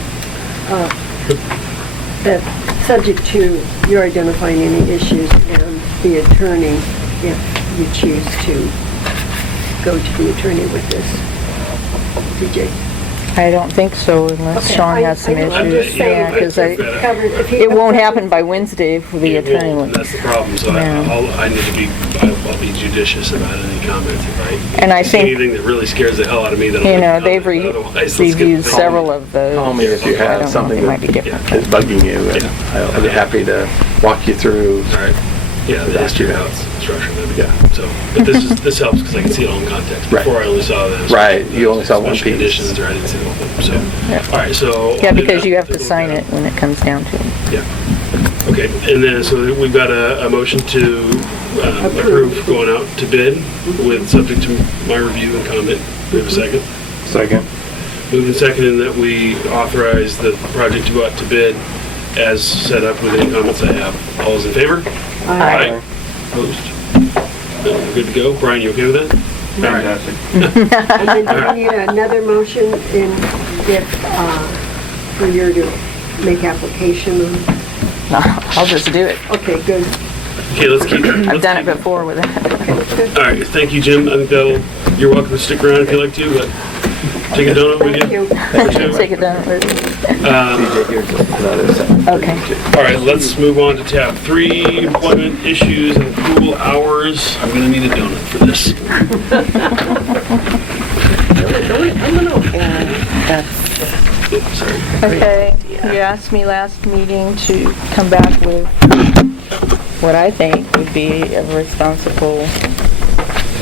That subject to your identifying any issues and the attorney, if you choose to go to the attorney with this. DJ? I don't think so unless Okay, Sean has some I'm issues. just saying, Yeah, because covered, if he it won't has happen by Wednesday for the It attorney. won't, and that's the problem. So I need to be, I'll be judicious about any comments if And I think, anything that really scares the hell out of me. Then you I'll know, make they've comment. Otherwise, let's get reviewed the- several of those. Call me if you I have don't know, something they might be that different. is bugging you, and I'll be happy to walk you through. All right. Yeah, the history of how it's structured. That'd be good. So, but this helps because I can see it all in context. Right. Before I only saw this. Right, you only saw one special piece. conditions, or I didn't see the whole thing. So, Yeah. all right. So Yeah, I'll do because that. you have to Take a look sign at it when it comes down to it. Yeah. Okay, and then, so we've got a motion to approve going out to bid with, subject to my review and comment. We have a second? Second. Moving and seconding that we authorize the project to go out to bid as set up with any comments I have. All those in favor? Aye. Opposed? No, we're good to go. Brian, you okay with that? Fantastic. And then do you need another motion for you to make application? No, I'll just do it. Okay, good. Okay, let's keep. I've done it before with it. All right, thank you, Jim. I think you're welcome to stick around if you like to, but take a donut with Thank you. you. Take it down. DJ, here's another set. Okay. All right, let's move on to tab 3, employment issues and approval hours. I'm gonna need a donut for this. Oops, sorry. Okay, you asked me last meeting to come back with what I think would be a responsible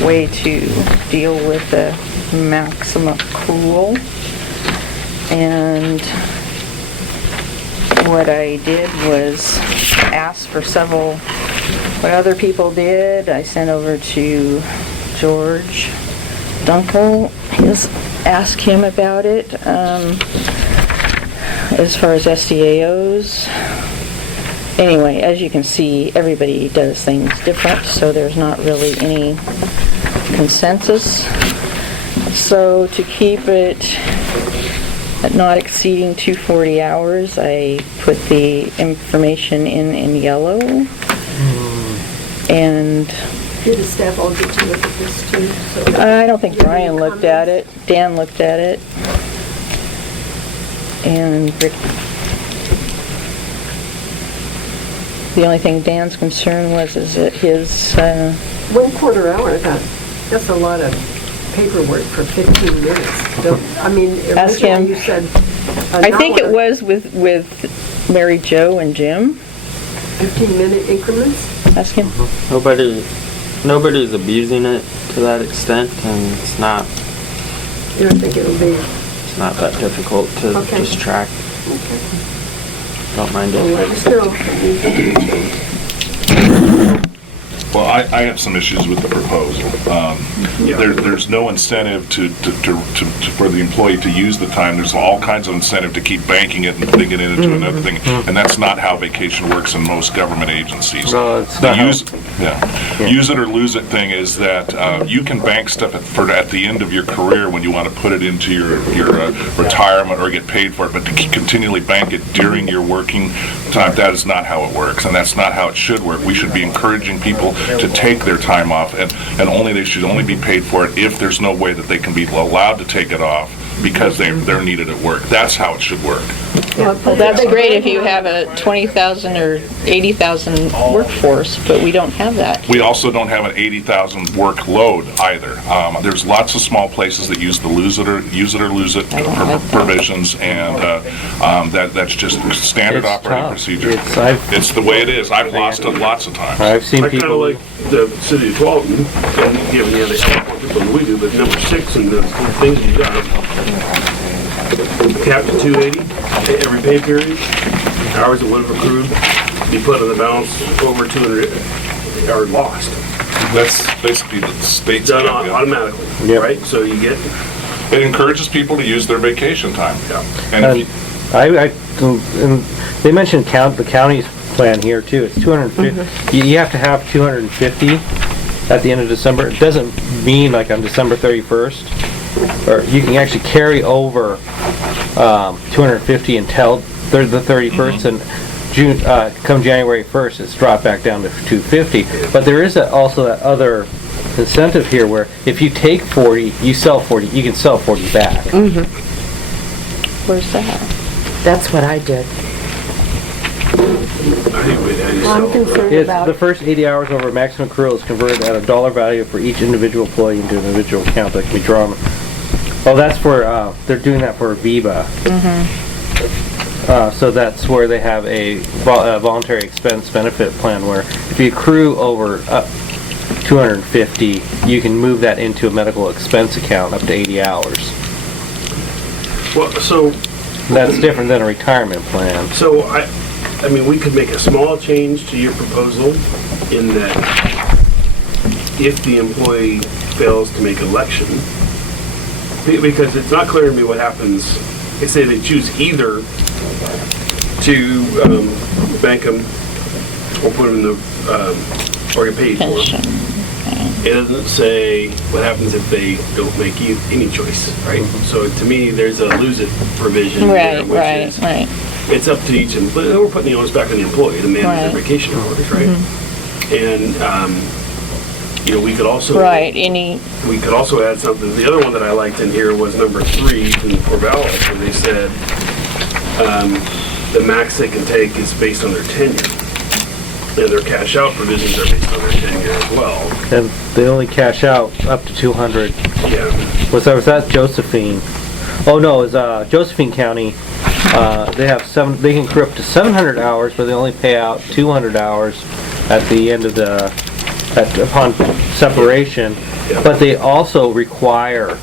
way to deal with the maximum accrual. And what I did was ask for several, what other people did. I sent over to George Dunkel, asked him about it. As far as SDAOs, anyway, as you can see, everybody does things different, so there's not really any consensus. So to keep it at not exceeding 240 hours, I put the information in yellow. And Did the staff all get to look at this too? So I don't think you have any Brian looked at it. comments? Dan looked at it. And Rick The only thing Dan's concern was is that his, 1/4 hour, that's a lot of paperwork for 15 minutes. I mean, Ask him. originally you said I think it hour, was with Mary Jo and Jim. 15-minute increments? Ask him. Nobody's abusing it to that extent, and it's not You don't think it'll be, that difficult to Okay. just track. okay. Don't mind Well, let it. us know. Well, I have some issues with the proposal. There's no incentive for the employee to use the time. There's all kinds of incentive to keep banking it and putting it into another thing, and that's not how vacation works in most government agencies. Well, it's The not how- use it or lose it thing is that you can bank stuff at the end of your career when you want to put it into your retirement or get paid for it, but to continually bank it during your working time, that is not how it works, and that's not how it should work. We should be encouraging people to take their time off, and they should only be paid for it if there's no way that they can be allowed to take it off because they're needed at work. That's how it should work. Well, that's great if you have a 20,000 or 80,000 workforce, but we don't have that. We also don't have an 80,000 workload either. There's lots of small places that use the use it or lose it provisions, and that's just standard It's operating tough. procedure. It's It's the way it is. I've lost it lots of times. I've seen I kind of people. like the city of Tualatin, and given the other more people than we do, but number 6 in the things you got, cap to 280, every pay period, hours that would have accrued, be put on the balance over 200, are lost. That's basically the state's. Done automatically, Yep. right? So you get, It encourages people to use their vacation time. yeah. And if you, and they mentioned the county's plan here too. It's 250. You have to have 250 at the end of December. It doesn't mean like on December 31st, or you can actually carry over 250 until the 31st, and June come January 1st, it's dropped back down to 250. But there is also that other incentive here where if you take 40, you sell 40, you can sell 40 back. Where's that? That's what I did. I'm concerned It's about the first 80 hours over maximum accrual is converted at a dollar value for each individual employee into an individual account that can be drawn. Oh, that's for, they're doing that for Aviva. So that's where they have a voluntary expense benefit plan where if you accrue over 250, you can move that into a medical expense account up to 80 hours. Well, so That's different than a retirement plan. I mean, we could make a small change to your proposal in that if the employee fails to make election, because it's not clear to me what happens, they say they choose either to bank them or put them in the, or get paid for Pension. them. It doesn't say what happens if they don't make any choice, right? So to me, there's a lose it provision there, which is, Right. it's up to each employee. We're putting the onus back on the employee to manage their Right. vacation hours, right? And, we could also. Right, We could also add something. The other one that I liked in here was number 3 from Corvallis, where they said, the max they can take is based on their tenure. And their cash out provisions are based on their tenure as well. And they only cash out up to 200. Yeah. Was that Josephine? Oh no, it's Josephine County. They have they can accrue up to 700 hours, but they only pay out 200 hours at the end of upon separation. Yeah. But they also require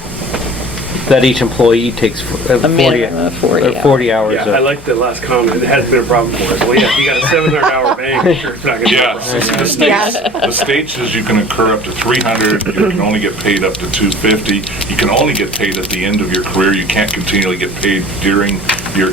that each employee takes 40 minimum of 40 hours. Yeah, I like the last comment. It hasn't been a problem for us. Well, yeah, if you got a 700-hour bank, sure, it's not going to be a yeah, problem. the state says you can incur up to 300, you can only get paid up to 250, you can only get paid at the end of your career, you can't continually get paid during your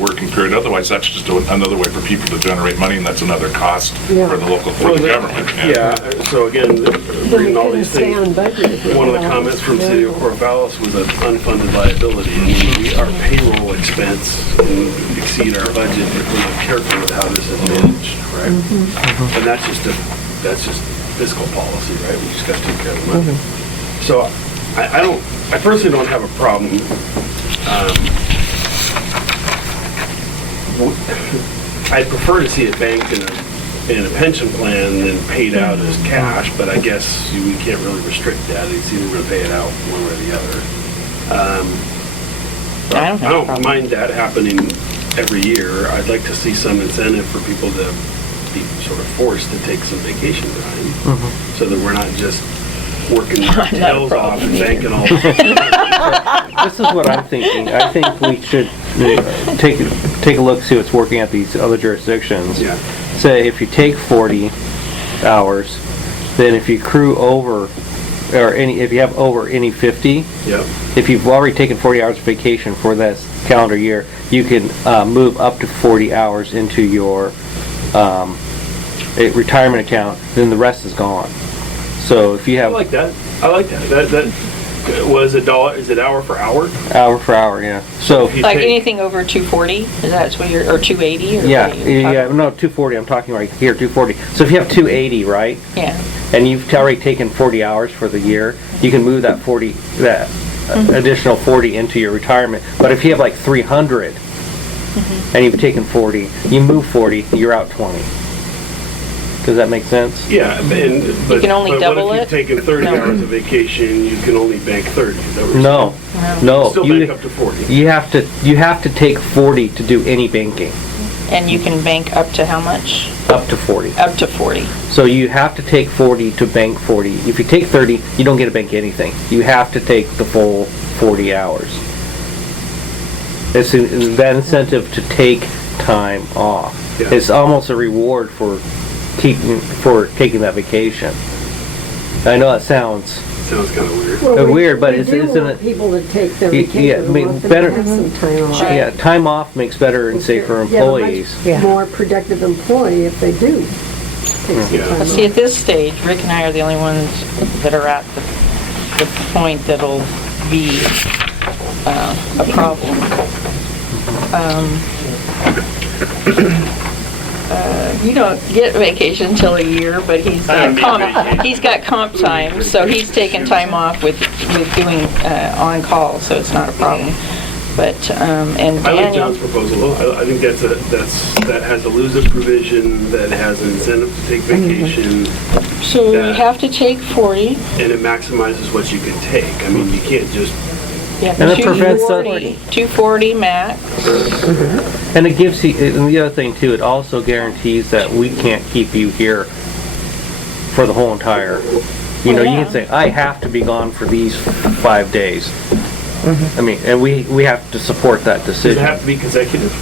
working period, otherwise that's just another way for people to generate money, and that's another cost for the government. Yeah, so again, reading all these stay on things, budget if we one of the allow comments from this. City of Corvallis was an unfunded liability. I mean, our payroll expense can exceed our budget if we're not careful with how this is managed, right? And that's just fiscal policy, right? We just got to take care of the money. So I personally don't have a problem. I'd prefer to see it banked in a in a pension plan than paid out as cash, but I guess we can't really restrict that. It's either going to pay it out one way or the other. I don't don't mind that happening every year. I'd like to see some incentive for people to be sort of forced to take some vacation time, so that we're not just working our tails off and banking all This is what I'm thinking. I think we should take a look, see what's working at these other jurisdictions. Yeah. Say if you take 40 hours, then if you accrue over, or if you have over any 50, Yeah. if you've already taken 40 hours of vacation for that calendar year, you can move up to 40 hours into your retirement account, then the rest is gone. So if you I have like that. I like that. That was $1. Is it hour for hour? hour for hour, yeah. So If you Like take- anything over 240, is that what you're, or 280? Or yeah, what are you yeah, talking- no, 240. I'm talking right here, 240. So if you have 280, right, Yeah, and you've already taken 40 hours for the year, you can move that 40, that additional 40 into your retirement. But if you have like 300 and you've taken 40, you move 40, you're out 20. Does that make sense? Yeah, but can only double what it? if you've taken 30 No. hours of vacation, you can only bank 30? Is that what you're No, saying? no. Still bank up to 40. You have to take 40 to do any banking. and you can bank up to how much? Up to 40. Up to 40. So you have to take 40 to bank 40. If you take 30, you don't get to bank anything. You have to take the full 40 hours. It's that incentive to take time off. Yeah. It's almost a reward for taking that vacation. I know it sounds Sounds kind of weird. Well, weird, but we it's do isn't want it? people to take their Yeah, vacation. I We mean, want them better- to have some time off. Yeah, time off makes better and safer Yeah, a much employees. Yeah. more productive employee if they do take some Yeah. time But see, off. at this stage, Rick and I are the only ones that are at the point that'll be a problem. You don't get vacation till a year, but he's I don't got need vacation. he's got comp time, so he's taking time off with doing on call, so it's not a problem. But and I like Daniel, John's proposal. I think that has a lose-it provision, that has an incentive to take vacation, so you that- have to take 40. and it maximizes what you can take. I mean, you can't just, Yeah, And it prevents the- 240 max. And it gives you, and the other thing too, it also guarantees that we can't keep you here for the whole entire, you know, you Yeah. can say, I have to be gone for these 5 days. I mean, and we have to support that does it decision. have to be consecutive?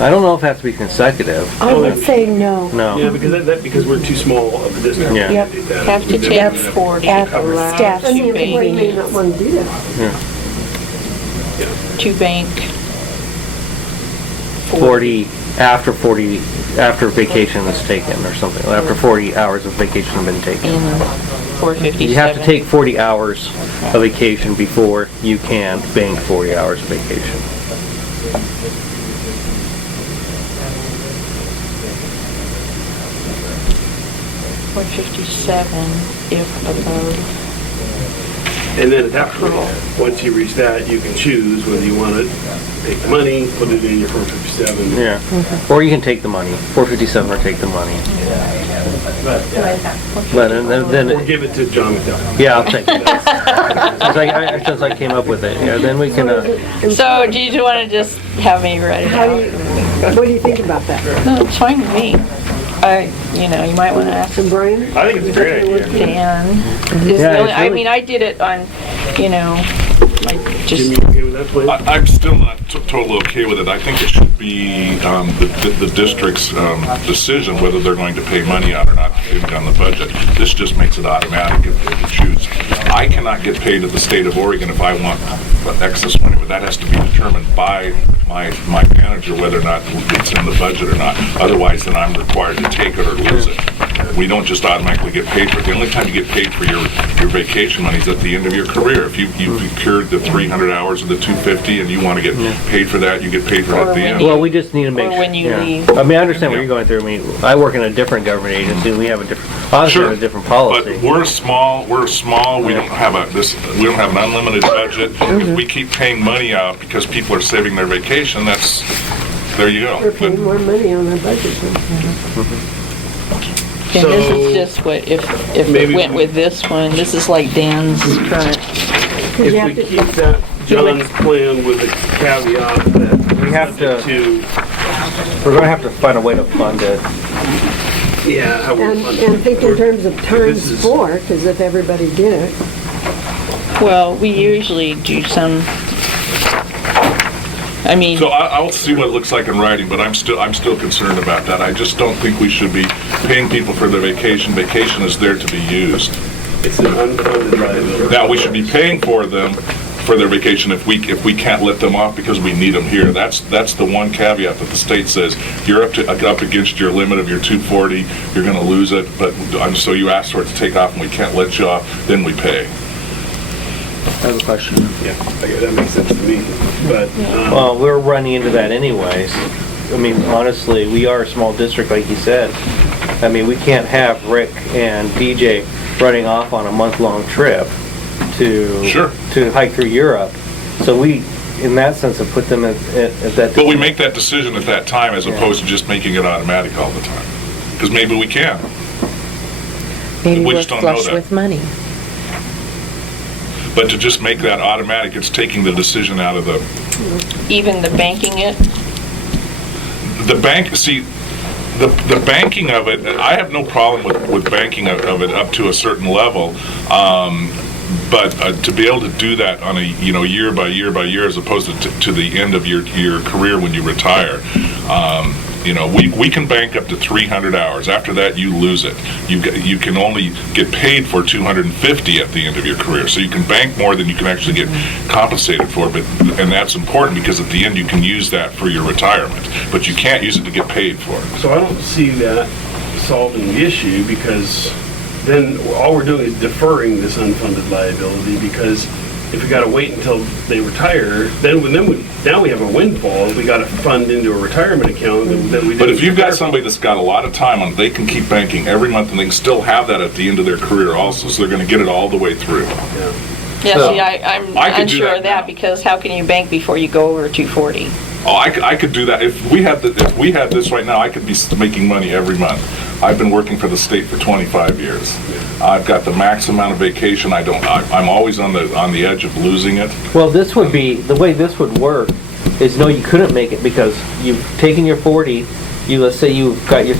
I don't know if it has to be consecutive, I would say no. no. Yeah, because we're too small of a district. Yeah. Yep. Have to take 40. allow staff And the two employee may not bank, want to do that. two bank 40, after vacation is taken or something, after 40 hours of vacation have been taken. and 457. You have to take 40 hours of vacation before you can bank 40 hours of vacation. $457 if above. And then at that point, once you reach that, you can choose whether you want to take the money, put it in your 457. Yeah. Or you can take the money, 457 or take the money. But then Or give it to John McDowell. yeah, I'll take it. Since I came up with it, yeah, then we can, So do you want to just have me write it How do out? you, what do you think about that? No, it's fine with me. You might want to ask And Brian? I think it's a great idea. Dan. Yeah, it's I really- mean, I did it on, I just, Jim, you okay with that plan? I'm still not totally okay with it. I think it should be the district's decision whether they're going to pay money out or not on the budget. This just makes it automatic if you choose. I cannot get paid at the state of Oregon if I want excess money, but that has to be determined by my manager whether or not it's in the budget or not. Otherwise, then I'm required to take it or lose it. We don't just automatically get paid for it. The only time you get paid for your vacation money is at the end of your career. If you've secured the 300 hours of the 250 and you want to get paid for that, you get paid for it Or at the when end. you- well, we just need to make Or when you yeah. leave. I mean, I understand what you're going through. I mean, I work in a different government agency, and we have a different, obviously Sure, a different policy. but we're small. We don't have an unlimited budget. If we keep paying money out because people are saving their vacation, there you go. We're paying more money on our budget. And this is just what, if Maybe it went we- with this one, this is like Dan's current. you If have we to- keep that John's plan with the caveat that. We have to- To, We're gonna have to find a way to fund it. yeah, how we And, fund and think in it. terms of This times is- 4, because if everybody did it, Well, we usually do some, I mean, So I'll see what it looks like in writing, but I'm still concerned about that. I just don't think we should be paying people for their vacation. Vacation is there to be used. It's an unfunded liability. Now, we should be paying for them for their vacation if we can't let them off because we need them here. That's the one caveat that the state says, you're up against your limit of your 240, you're gonna lose it, but, so you ask for it to take off and we can't let you off, then we pay. I have a question. Yeah, that makes sense to me, but, Well, we're running into that anyways. I mean, honestly, we are a small district, like you said. I mean, we can't have Rick and DJ running off on a month-long trip Sure. to hike through Europe. So we, in that sense, have put them at that. But we make that decision at that time as opposed to just making it automatic all the time. Because maybe we can. Maybe We we're just don't know flush that. with money. But to just make that automatic, it's taking the decision out of the even the banking it, bank. See, the banking of it, I have no problem with banking of it up to a certain level. But to be able to do that on a, year by year by year, as opposed to the end of your career when you retire, we can bank up to 300 hours. After that, you lose it. You can only get paid for 250 at the end of your career. So you can bank more than you can actually get compensated for. And that's important because at the end you can use that for your retirement. But you can't use it to get paid for it. so I don't see that solving the issue because then all we're doing is deferring this unfunded liability because if we gotta wait until they retire, now we have a windfall. We gotta fund into a retirement account that we didn't. But if you've got somebody that's got a lot of time on it, they can keep banking every month and they can still have that at the end of their career also, so they're gonna get it all the way through. Yeah. yeah, So, see, I'm I could do unsure that of that now. because how can you bank before you go over 240? Oh, I could do that. If we had this right now, I could be making money every month. I've been working for the state for 25 years. I've got the max amount of vacation. I'm always on the edge of losing it. Well, this would be, the way this would work is, no, you couldn't make it because you've taken your 40, let's say you've got your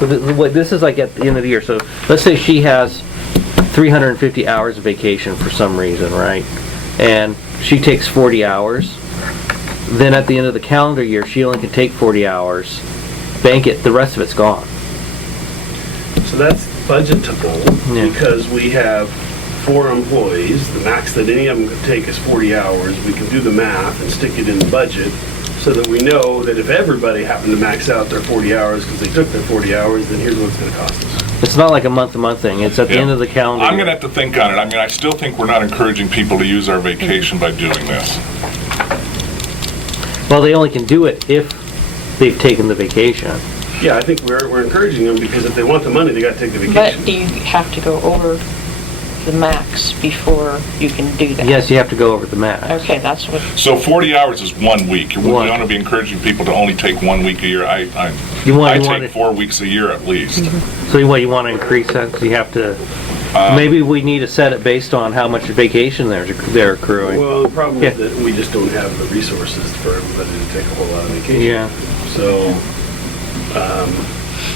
this is like at the end of the year. So let's say she has 350 hours of vacation for some reason, right? And she takes 40 hours. Then at the end of the calendar year, she only can take 40 hours, bank it, the rest of it's gone. So that's budgetable Yeah. because we have 4 employees. The max that any of them could take is 40 hours. We can do the math and stick it in the budget so that we know that if everybody happened to max out their 40 hours because they took their 40 hours, then here's what it's going to cost us. It's not like a month-to-month thing. It's at the end of the calendar I'm year. going to have to think on it. I mean, I still think we're not encouraging people to use our vacation by doing this. Well, they only can do it if they've taken the vacation. Yeah, I think we're encouraging them because if they want the money, they got to take the But vacation. do you have to go over the max before you can do that? Yes, you have to go over the max. Okay, that's what, So 40 hours is 1 week. We One. want to be encouraging people to only take 1 week a year. I You want take it- 4 weeks a year at least. So you want to increase that? So you have to, maybe we need to set it based on how much vacation they're accruing. Well, the problem is Yeah. that we just don't have the resources for everybody to take a whole lot of vacation. Yeah. So,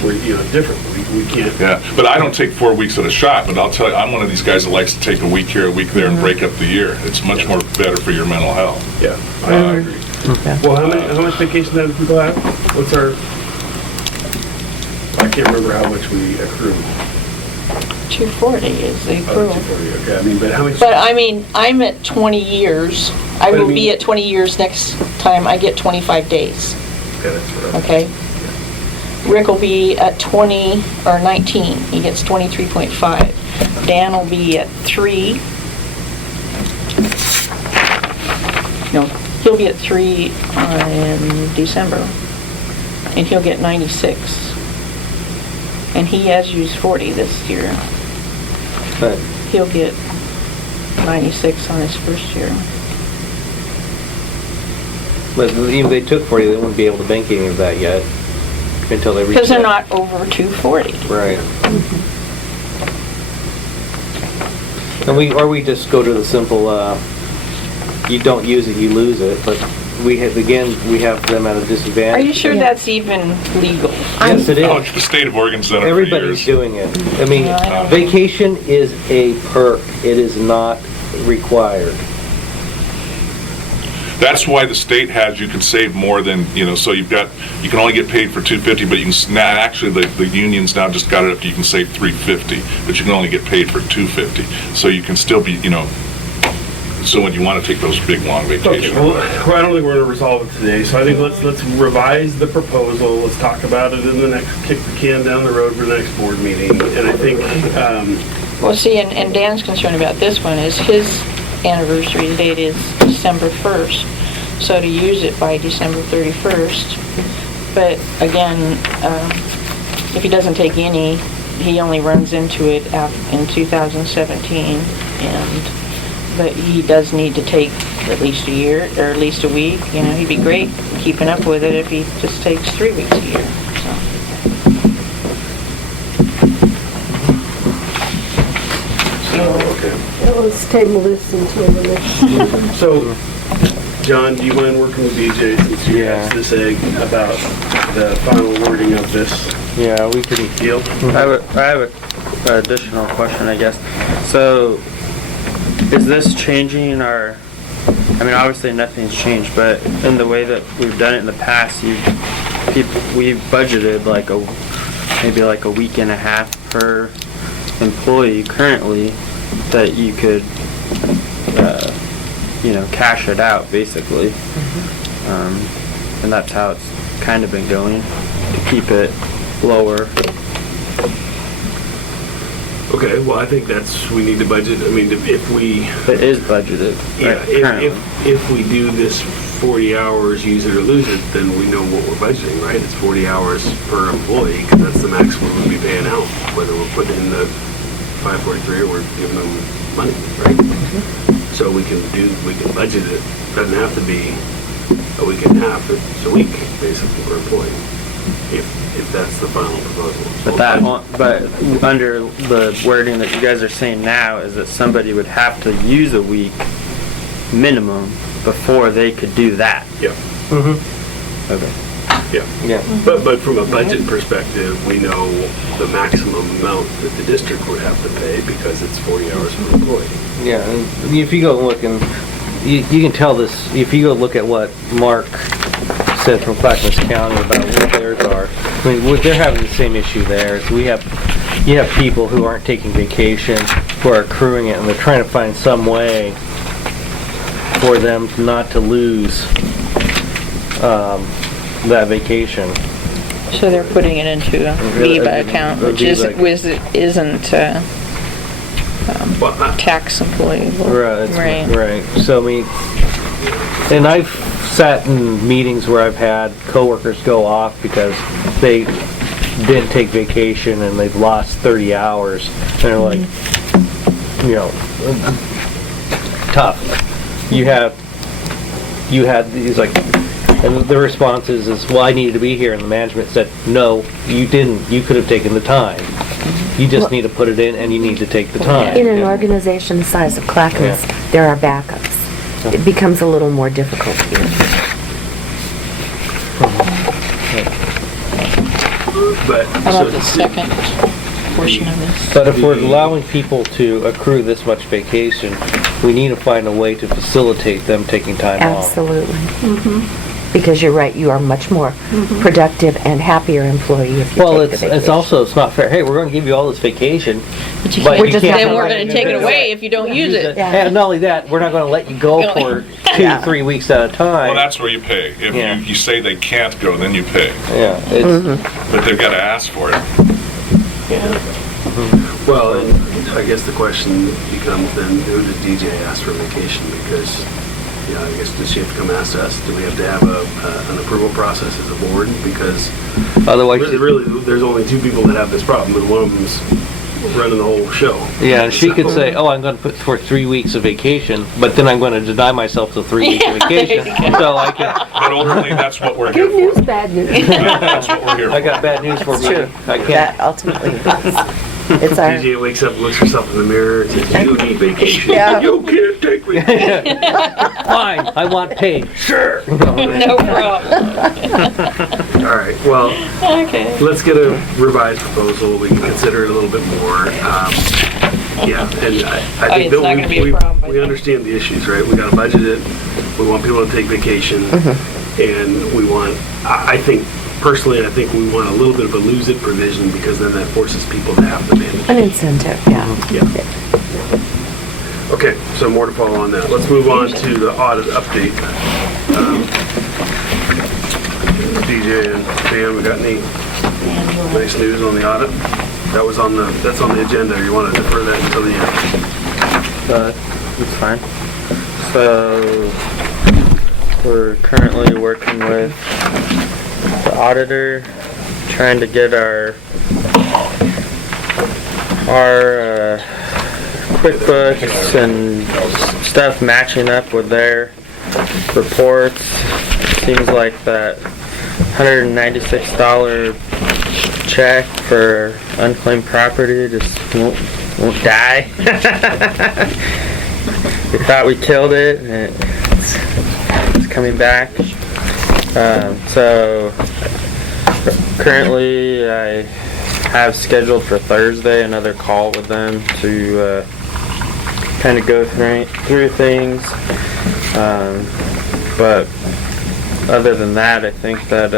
we're, different. We can't. Yeah, but I don't take 4 weeks at a shot, but I'll tell you, I'm one of these guys that likes to take a week here, a week there, and break up the year. It's much more better for your mental health. Yeah, I agree. Okay. Well, how much vacation time do people have? What's our, I can't remember how much we accrue. 240 is the Oh, accrual. 240, okay, I mean, but how much? But I mean, I'm at 20 years. I But I will be mean- at 20 years next time. I get 25 days, Okay, that's what I- okay? Rick will be at 20 or 19. He gets 23.5. Dan will be at 3. No, he'll be at 3 in December. And he'll get 96. And he has used 40 this year. But He'll get 96 on his first year. even if they took 40, they wouldn't be able to bank any of that yet. until they reach. Because they're that. not over 240. Right. And we just go to the simple, you don't use it, you lose it, but we have them at a disadvantage. Are you sure that's even legal? Yes, it Oh, is. the state of Oregon's done it for Everybody's years. doing it. I mean, Yeah. vacation is a perk. It is not required. That's why the state has, you can save more than, so you can only get paid for $250, but you can, now actually the unions now just got it up to you can save $350, but you can only get paid for $250. So you can still be, so when you want to take those big long Okay, vacations. well, I don't think we're gonna resolve it today, so I think let's revise the proposal, let's talk about it in the next, kick the can down the road for the next board meeting, and I think, Well, see, and Dan's concern about this one is his anniversary date is December 1st, so to use it by December 31st. But again, if he doesn't take any, he only runs into it in 2017, but he does need to take at least a year, or at least a week. He'd be great keeping up with it if he just takes 3 weeks a year, so. okay. Let's table this until the next. So, John, do you mind working with BJ since you asked this egg about the final wording of this Yeah, we can. deal? I have an additional question, I guess. So, is this changing our, I mean, obviously nothing's changed, but in the way that we've done it in the past, we've budgeted maybe a week and a half per employee currently that you could, cash it out basically. And that's how it's kind of been going, to keep it lower. Okay, well, I think we need to budget, I mean, if we, It is budgeted, yeah, right, currently. if we do this 40 hours, use it or lose it, then we know what we're budgeting, right? It's 40 hours per employee, because that's the maximum we'll be paying out, whether we're putting in the 543 or we're giving them money, right? So we can budget it, doesn't have to be a week and a half, it's a week, basically, per employee, if that's the final proposal. So But under the wording that you guys are saying now is that somebody would have to use a week minimum before they could do that. Yeah, Okay. Yeah. but from a budget perspective, we know the maximum amount that the district would have to pay because it's 40 hours per employee. Yeah, and if you go look and, you can tell this, if you go look at what Mark said from Clackamas County about what theirs are, I mean, they're having the same issue there. So you have people who aren't taking vacation, who are accruing it, and they're trying to find some way for them not to lose that vacation. So they're putting it into a VEBA account, which isn't tax employable. Right. So, I mean, and I've sat in meetings where I've had coworkers go off because they didn't take vacation and they've lost 30 hours. And they're like, tough. You had these and the response is, well, I needed to be here, and the management said, no, you didn't. You could have taken the time. You just need to put it in, and you need to take the time. In an organization the size of Clackamas, there are backups. It becomes a little more difficult here. But How about the second portion of this? But if we're allowing people to accrue this much vacation, we need to find a way to facilitate them taking time off. Absolutely. Because you're right, you are much more productive and happier employee if you Well, take the vacation. it's not fair. Hey, we're going to give you all this vacation, But you but can't, you can't. then we're going to take it away if you don't use it. Yeah. And not only that, we're not going to let you go for 2 to 3 weeks at a time. Well, that's where you pay. If you say they can't go, then you pay. Yeah, it's, But they've got to ask for it. Well, and I guess the question becomes then, who does DJ ask for vacation? Because, I guess does she have to come ask us? Do we have to have an approval process as a board? Because otherwise, really, there's only two people that have this problem, and one of them's running the whole show. Yeah, and she could say, oh, I'm gonna put for 3 weeks of vacation, but then I'm gonna deny myself the 3 weeks of vacation. So I can, But ultimately, that's what we're here Good news, for. bad news. That's what we're here I for. got bad news for you. I can't. That ultimately, it's our, DJ wakes up, looks herself in the mirror, and says, "You need vacation. Yeah. You can't take me." Fine, I want paid. Sure. No problem. All right. Well, Okay. let's get a revised proposal. We can consider it a little bit more. Yeah, and I Oh, think it's that not gonna be a problem, but- we understand the issues, right? We got to budget it. We want people to take vacation, and we want. I think personally, I think we want a little bit of a lose it provision because then that forces people to have to manage. an incentive, yeah. Yeah. Okay, so more to follow on that. Let's move on to the audit update. DJ and Pam, we got any nice news on the audit? That's on the agenda. You want to defer that until the end? It's fine. So, we're currently working with the auditor, trying to get our QuickBooks and stuff matching up with their reports. Seems like that $196 check for unclaimed property just won't die. We thought we killed it, and it's coming back. So currently I have scheduled for Thursday another call with them to kind of go through things. But other than that, I think that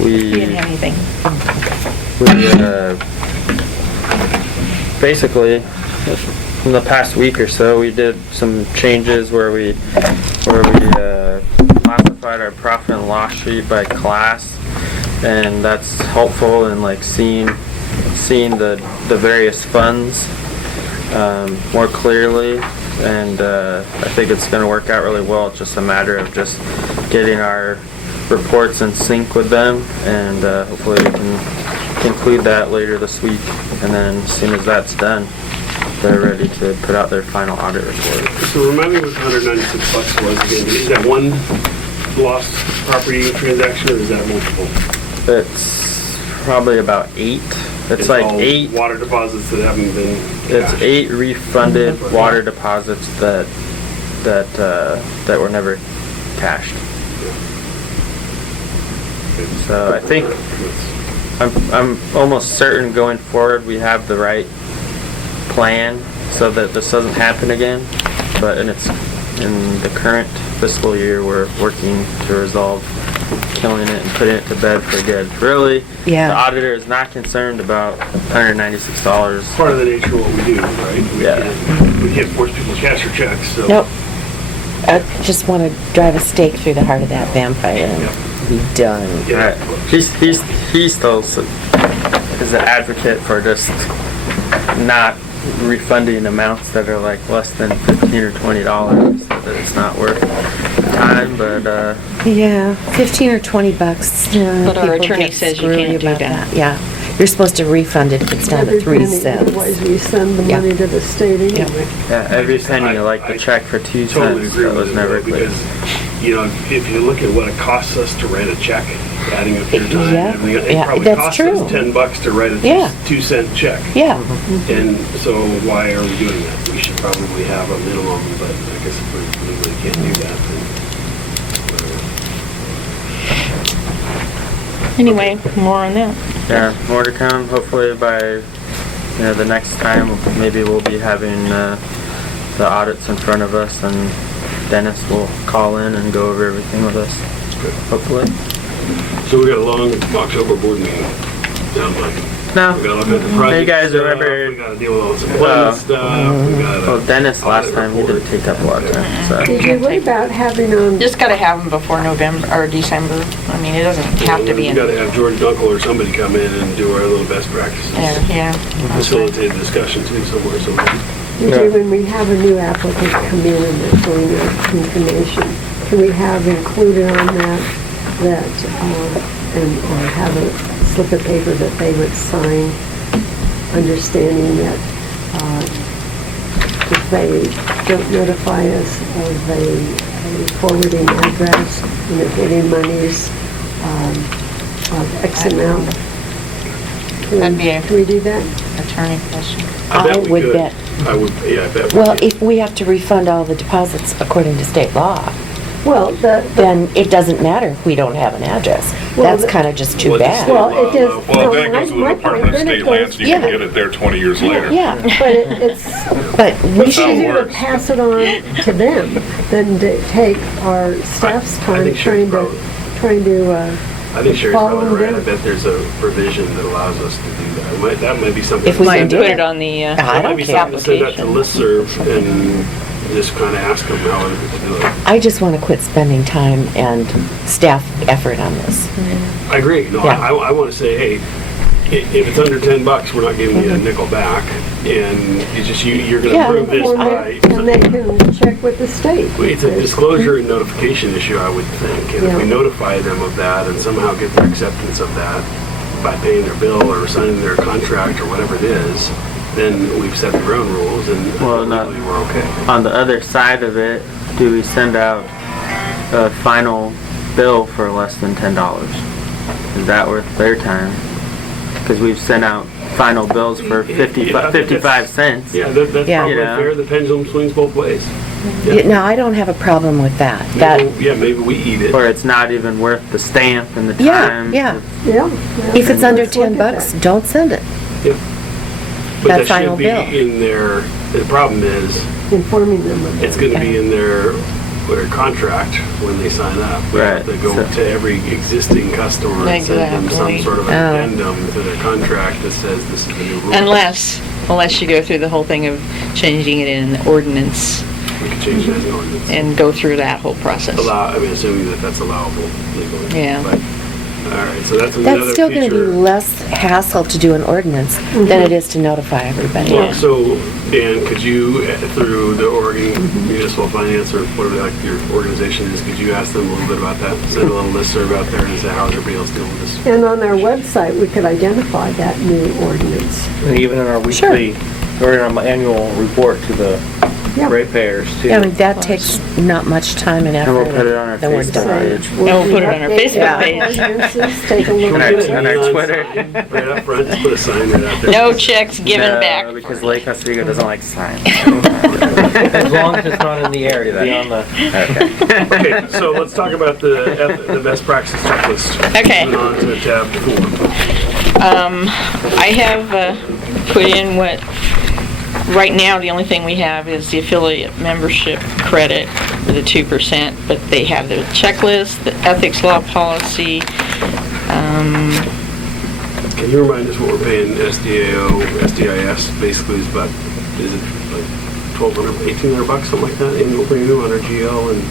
You didn't have anything. basically in the past week or so we did some changes where we classified our profit and loss sheet by class, and that's helpful in like seeing the various funds more clearly, and I think it's going to work out really well. It's just a matter of just getting our reports in sync with them, and hopefully we can conclude that later this week, and then as soon as that's done, they're ready to put out their final audit report. So remind me what the $196 was again. Is that one lost property transaction or is that multiple? It's probably about 8. It's like all 8. water deposits that haven't been It's cashed. 8 refunded water deposits that were never cashed. So I think I'm almost certain going forward we have the right plan so that this doesn't happen again. But in the current fiscal year, we're working to resolve killing it and putting it to bed for good. Really, Yeah. the auditor is not concerned about $196. Part of the nature of what we do, right? We can't force people to cash their checks, so. Nope. I just want to drive a stake through the heart of that vampire and be done. Yeah. Right. He still is an advocate for just not refunding amounts that are like less than $15 or $20, so that it's not worth the time. But Yeah, 15 or 20 bucks. But our people attorney get says you screwy can't do about that. Yeah, you're supposed to refund it if it's down to Every 3 penny, cents. otherwise we send the Yeah. money to the state anyway. yeah, every penny, like the check for 2 Totally cents, agree that with was it, never though, clear. because, you know, if you look at what it costs us to write a check, adding up your time, Yeah. and everything, it Yeah, probably that's costs true. us $10 to write a Yeah. 2-cent check. Yeah, And so why are we doing that? We should probably have a minimum, but I guess if we legally can't do that, then. Anyway, more on that. Yeah, more to come. Hopefully by the next time, maybe we'll be having the audits in front of us, and Dennis will call in and go over everything with us. Hopefully. So we got a long October board meeting down by. No. We gotta look at the project You guys stuff, remember- we gotta deal with all this employment stuff, we Well, gotta. Dennis last audit time he report. didn't take up a lot of time. So. DJ, what about having Just gotta have them before November, or December. I mean, it doesn't have to be We in. gotta have George Dunkel or somebody come in and do our little best practices. Yeah. Facilitate a discussion too somewhere, so. DJ, when we have a new applicant come in and they're filling out information, can we have included on that, or have a slip of paper that they would sign understanding that if they don't notify us of a forwarding address and they're getting monies of X amount, That'd be a can we do that? attorney question. I would could. bet. I would, yeah, I bet. we Well, could. if we have to refund all the deposits according to state law, Well, then it doesn't matter if we don't have an address. Well, That's kind of just too Well, bad. well, it does. Well, no, then it goes to the my Department point, of then it State goes- Lands, and you can Yeah. get it there 20 years later. Yeah, But it's but we it's how it should, easier to works. pass it on to them than to take our staff's I time think Sherry's trying to, I think Sherry's follow probably right. them. I bet there's a provision that allows us to do that. That might be something. If we to can send do out- Put it on the I That might don't be care. something to send out to application. listserv and just kind of ask them how to do it. I just want to quit spending time and staff effort on this. I agree. No, Yeah. I want to say, hey, if it's under $10, we're not giving you a nickel back, and it's just you're going to Yeah. prove this and by. they can check with the state. It's a disclosure and notification issue, I would think, and if we Yeah. notify them of that and somehow get their acceptance of that by paying their bill or signing their contract or whatever it is, then we've set the ground rules and Well, not- legally we're okay. On the other side of it, do we send out a final bill for less than $10? Is that worth their time? Because we've sent out final bills for Yeah, I think that's- 55 cents. Yeah, that's Yeah. probably Yeah. fair. The pendulum swings both ways. Now, I don't have a problem with that. That, Maybe we eat it. Or it's not even worth the stamp and the yeah, time. yeah. Yeah. If it's under Let's look at $10, that. don't send it. But that that final should be bill. in their, the problem is, Informing them of it's that. gonna be in their contract when they sign up. We have to Right, go so- to every existing customer and send them some Exactly. sort of Oh. addendum to their contract that says this is the new rule. Unless you go through the whole thing of changing it in the ordinance We could change that in ordinance. and go through that whole process. I mean, assuming that that's allowable legally. Yeah. But, all right, so that's another That's still going to be feature. less hassle to do an ordinance than it is to notify everybody. Well, so, Dan, could you, through the Oregon Municipal Finance, or whatever like your organization is, could you ask them a little bit about that? Send a little listserv out there and say, how's everybody else doing with this? And on our website, we could identify that new ordinance. And even in our Sure. weekly, or in our annual report to the Yeah. ratepayers too. Yeah, I mean, that takes not much time and effort. And we'll put it on our then we're Facebook done. page. And we'll put it on our Facebook page. Ordinances, take a look And at our- it. and our Neon Twitter. sign Right up front, just put a sign right out there. No checks given No, back. because Lake Oswego doesn't like signs. As long as it's not in the area, beyond the. Okay, so let's talk about the best practice checklist. Okay. Moving on to tab 4. I have put in what, right now, the only thing we have is the affiliate membership credit for the 2%, but they have the checklist, the ethics law policy. Can you remind us what we're paying SDAO, SDIS, basically is about, is it like $1,200, $1,800, something like that, annual premium on our GL and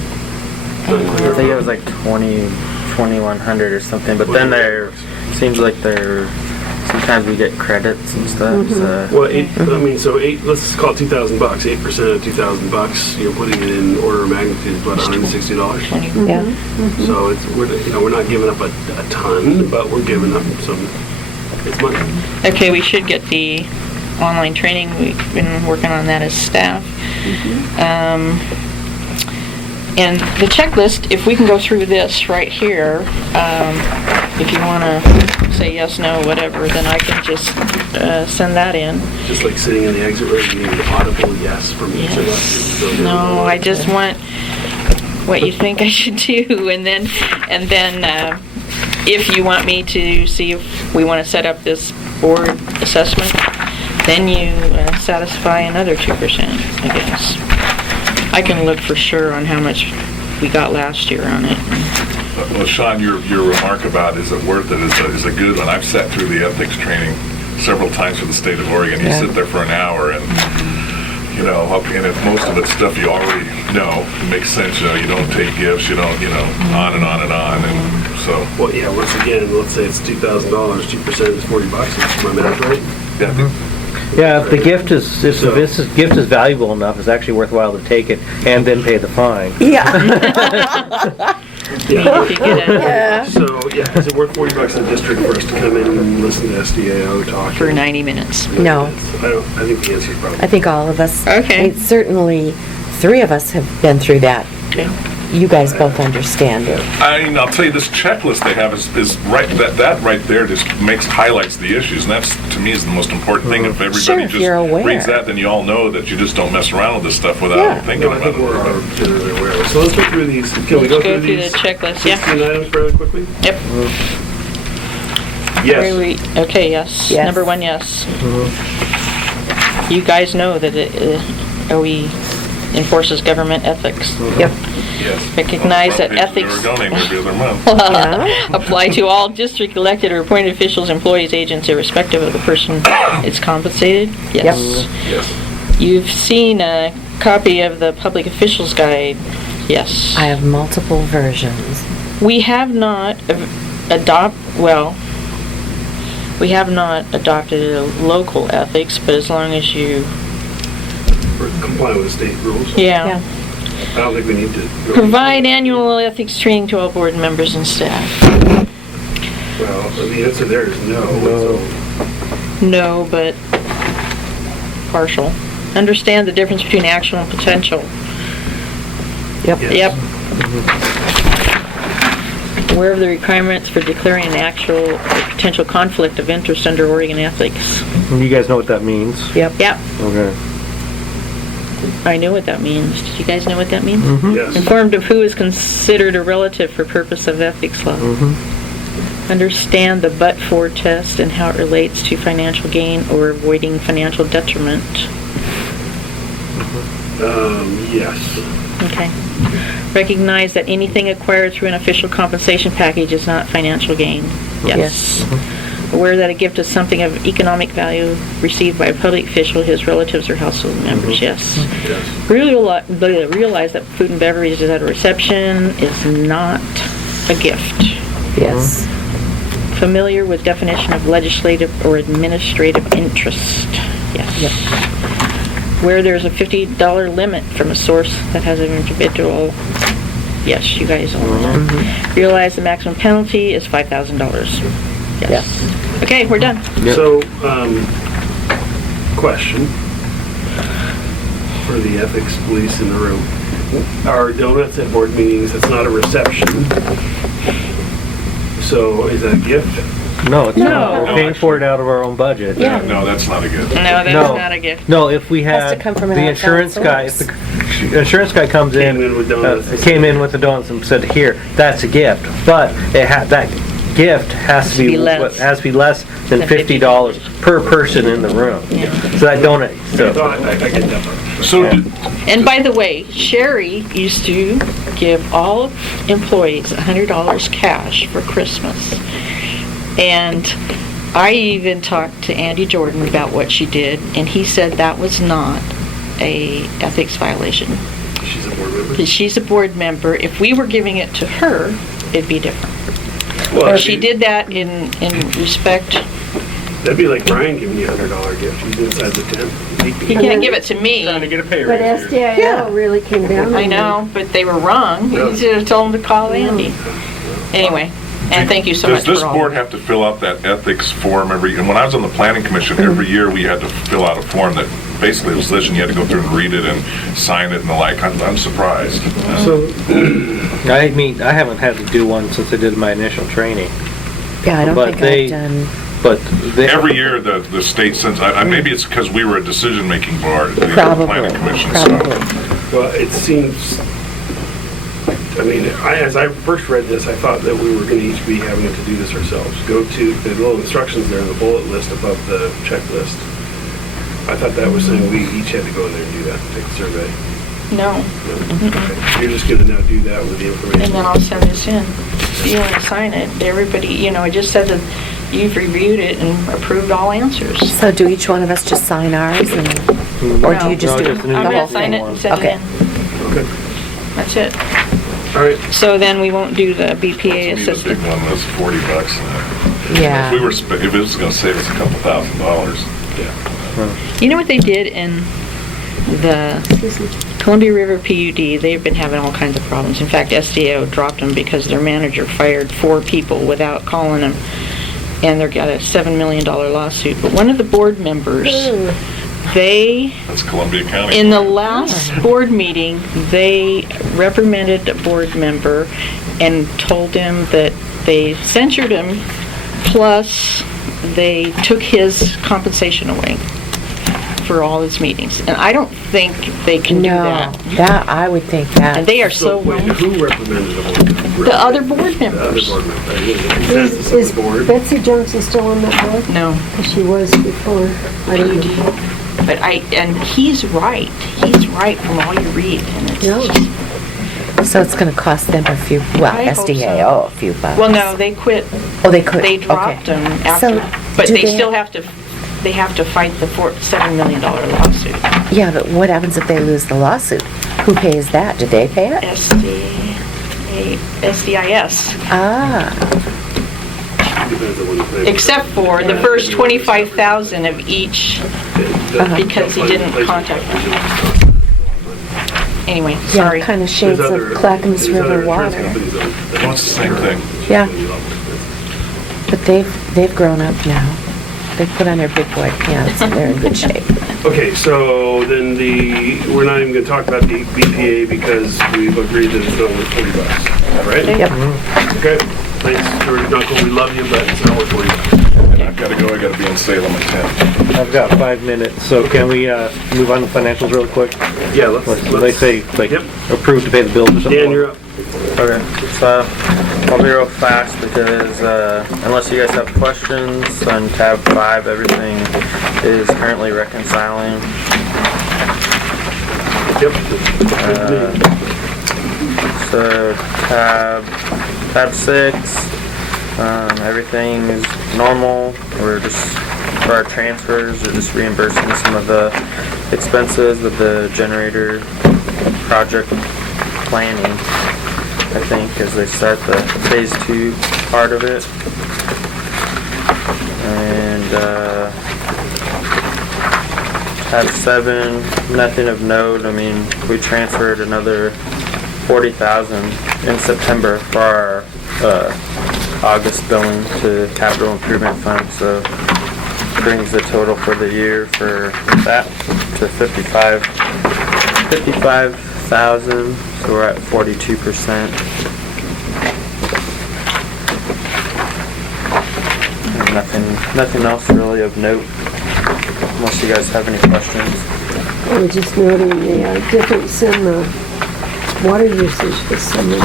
I think it was like 2,100 or something, but then there, seems like sometimes we get credits and stuff, so. Well, so let's call it $2,000, 8% of $2,000, you're putting it in order of magnitude is about $160. Yeah. So we're not giving up a ton, but we're giving up it's money. Okay, we should get the online training. We've been working on that as staff. And the checklist, if we can go through this right here, if you want to say yes, no, whatever, then I can just send that in. Just like sitting in the exit road, you need an audible yes from each of us. as we go down the No, line. I just want what you think I should do, and then if you want me to see if we want to set up this board assessment, then you satisfy another 2%, I guess. I can look for sure on how much we got last year on it. Well, Sean, your remark about is it worth it is a good one. I've sat through the ethics training several times for the state of Oregon. You sit there for an hour and, and if most of it's stuff you already know, it makes sense, you don't take gifts, you don't, on and on and on, and so. Well, yeah, once again, let's say it's $2,000, 2% is $40. Is my math right? Yeah, I think Yeah, if the gift is, if the gift is valuable enough, it's actually worthwhile to take it and then pay the fine. Yeah. Yeah. If you get it So, yeah, is it worth $40 in the district for us to come in and listen to SDAO talk? for 90 minutes. No. I think the answer is probably. I think all of us. Okay. I mean, certainly, 3 of us have been through that. Okay. You guys both understand it. I mean, I'll tell you, this checklist they have is right, that right there just highlights the issues, and that's, to me, is the most important thing. If Sure, everybody if you're just aware. reads that, then you all know that you just don't mess around with this stuff without Yeah. thinking No, I about think it. we're generally aware of it. So let's go through these. Can we Let's go through the these checklist, yeah. 16 items fairly quickly? Yep. Yes. Okay, yes. Yes. Number 1, yes. You guys know that OE enforces government ethics. Yep. Yes. Recognize Front that page of the ethics Oregonian every other month. apply to all district elected or appointed officials, employees, agents, irrespective of the person it's compensated? Yes. Yes. You've seen a copy of the Public Officials Guide? Yes. I have multiple versions. We have not we have not adopted a local ethics, but as long as you, We're complying with state rules. yeah. I don't think we need to. go- Provide annual ethics training to all board members and staff. Well, the answer there is no. No, but partial. Understand the difference between actual and potential. Yep. Yes. Yep. Aware of the requirements for declaring an actual or potential conflict of interest under Oregon ethics. You guys know what that means? Yep. Yep, Okay. I know what that means. Did you guys know what that means? Yes. Informed of who is considered a relative for purpose of ethics law. Understand the but-for test and how it relates to financial gain or avoiding financial detriment. Yes. Okay. Recognize that anything acquired through an official compensation package is not financial gain. Yes. Aware that a gift is something of economic value received by a public official, his relatives, or household members. Yes. Yes. Realize that food and beverages at a reception is not a gift. Yes. Familiar with definition of legislative or administrative interest. Yes. Where there's a $50 limit from a source that has an individual. Yes, you guys all know that. Realize the maximum penalty is $5,000. Yes. Okay, we're done. So, question for the ethics police in the room. Our donuts at board meetings, it's not a reception. So is that a gift? No, it's No. not. We're paying for it out of our own budget. Yeah. No, that's not a good. No, that's No. not a gift. No, if we Has to had come from an the outside insurance guy, if source. the insurance guy comes in, Came in with donuts. came in with the donuts and said, "Here, that's a gift," but that gift has to be less. less than $50 per person in the room. So that donut. I So get that part. So, And by the way, Sherry used to give all employees $100 cash for Christmas. And I even talked to Andy Jordan about what she did, and he said that was not a ethics violation. She's a board member. She's a board member. If we were giving it to her, it'd be different. Well, She did that in respect. That'd be like Brian giving you a $100 gift. He's inside the tent. He can't give it to me. Trying to get a pay But raise here. SDIO really came down I on know, but they were wrong. Yeah. You should have told them to call Andy. Anyway, and thank you so much does for this all board of that. have to fill out that ethics form and when I was on the planning commission, every year we had to fill out a form that basically was this, and you had to go through and read it and sign it and the like. I'm surprised. So, I mean, I haven't had to do one since I did my initial training. Yeah, I don't But think they- I've done. But Every year, the state sends, maybe it's because we were a decision-making board, the Probably. planning commission, so. Probably. well, it seems, I mean, as I first read this, I thought that we were going to each be having to do this ourselves. Go to the little instructions there in the bullet list above the checklist. I thought that was saying we each had to go in there and do that, take the survey. No, Okay. You're just going to now do that with the information. and then I'll send this in. You want to sign it, everybody, I just said that you've reviewed it and approved all answers. So do each one of us just sign ours and, or do you just No, do just the an I'm whole gonna sign thing? it and send it Okay. in. Okay. That's it. All right. So then we won't do the That's BPA gonna be the big assistant. one, was $40. Yeah. If it was gonna save us a couple $1,000s. You know what they did in the Columbia River PUD, they've been having all kinds of problems. In fact, SDO dropped them because their manager fired 4 people without calling them, and they've got a $7 million lawsuit. But one of the board members, That's Columbia County. in the last board meeting, they reprimanded a board member and told him that they censured him, plus they took his compensation away for all his meetings. And I don't think they can do No, that. I would think And that. they are so wait, wrong. who reprimanded the board? The other board The other members. board member. Consensus of Is the board. Betsy Johnson still on that board? No. 'Cause she was before. I don't know. But and he's right. He's right from all you read. And it's No. just, So it's gonna cost them a few, well, I hope SDAO, a few bucks. well, no, they quit. Oh, they could, They okay. dropped them after, So, but do they they- still have to, they have to fight the $7 million lawsuit. Yeah, but what happens if they lose the lawsuit? Who pays that? Do they pay it? SDIS. Ah, Depends on when they- Except for the first 25,000 of each, because he didn't contact them. Anyway, yeah, sorry. kind of There's shades of other- Clackamas there's other River insurance water. companies that- Well, it's the same thing. Yeah, but they've grown up now. They put on their big boy pants and they're in good shape. Okay, so then we're not even gonna talk about the BPA because we've agreed that it's not worth $40, right? Yep. Okay, thanks, George Knuckle, we love you, but it's not worth $40. And I've got to go, I got to be in Salem at 10. I've got 5 minutes, so can we move on to financials real quick? Yeah, let's. They say, like, Yep. approve to pay the bills or something? Dan, you're up. Okay, so I'll be real fast because unless you guys have questions, on tab 5, everything is currently reconciling. Yep. So tab 6, everything is normal. We're just, for our transfers, we're just reimbursing some of the expenses with the generator project planning, I think, as they start the phase 2 part of it. And tab 7, nothing of note. I mean, we transferred another 40,000 in September for our August billing to capital improvement fund, so brings the total for the year for that to 55,000, so we're at 42%. And nothing else really of note, unless you guys have any questions. I was just noting the difference in the water usage this summer.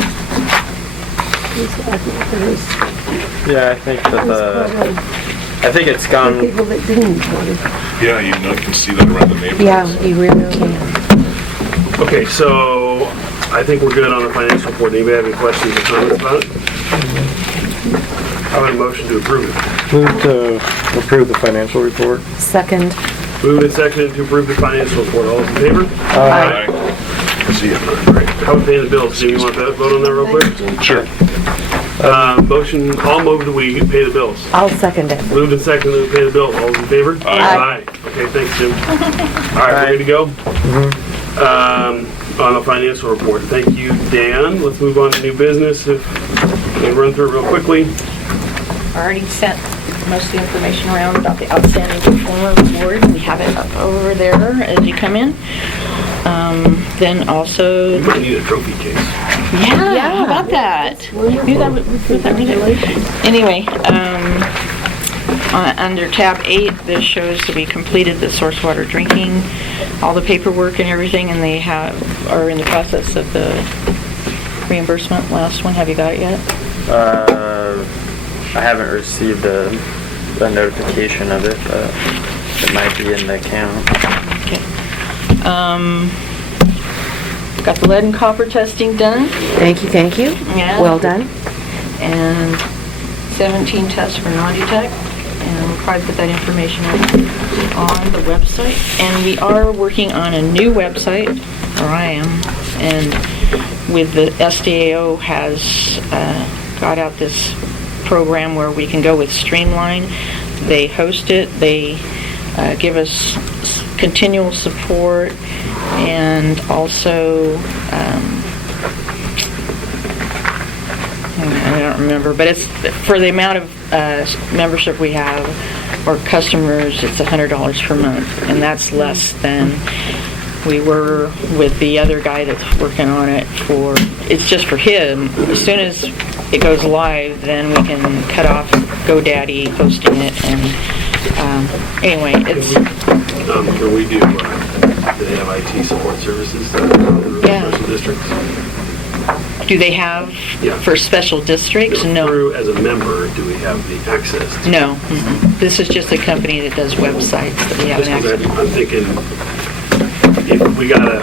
Yeah, I think that I think it's For gone. people that didn't use water. Yeah, you know, you can see that around the neighborhood. Yeah, you really can. Okay, so I think we're good on the financial report. Anybody have any questions or comments about it? How about a motion to approve it? Move to approve the financial report. Second, Moved and seconded to approve the financial report. All those in favor? Aye. See ya. Great. How about paying the bills? Do you want to vote on that real quick? Sure. Motion, I'll move that we pay the bills. I'll second it. Moved and seconded to pay the bill. All those in favor? Aye. Okay, thanks, Jim. All right, we're good to go? On the financial report. Thank you, Dan. Let's move on to new business. If we run through it real quickly. I already sent most of the information around about the outstanding performer award. We have it up over there as you come in. Then also, You might need a trophy case. yeah, how about that? Maybe that would- Anyway, under tab 8, this shows that we completed the source water drinking, all the paperwork and everything, and they are in the process of the reimbursement. Last one, have you got it yet? I haven't received a notification of it, but it might be in the account. Okay. Got the lead and copper testing done. Thank you, thank you. Yeah. Well done. And 17 tests for non-detect, and we'll probably put that information on the website. And we are working on a new website, or I am, and with the SDAO has got out this program where we can go with Streamline. They host it, they give us continual support, and also, I don't remember, but it's for the amount of membership we have, or customers, it's $100 per month, and that's less than we were with the other guy that's working on it for, it's just for him. As soon as it goes live, then we can cut off GoDaddy hosting it, and anyway, it's... Can we do, do they have IT support services for special districts? Do they have Yeah. for special districts? No. Through, as a member, do we have the access to? No. This is just a company that does websites that we have Just 'cause access. I'm thinking, if we gotta,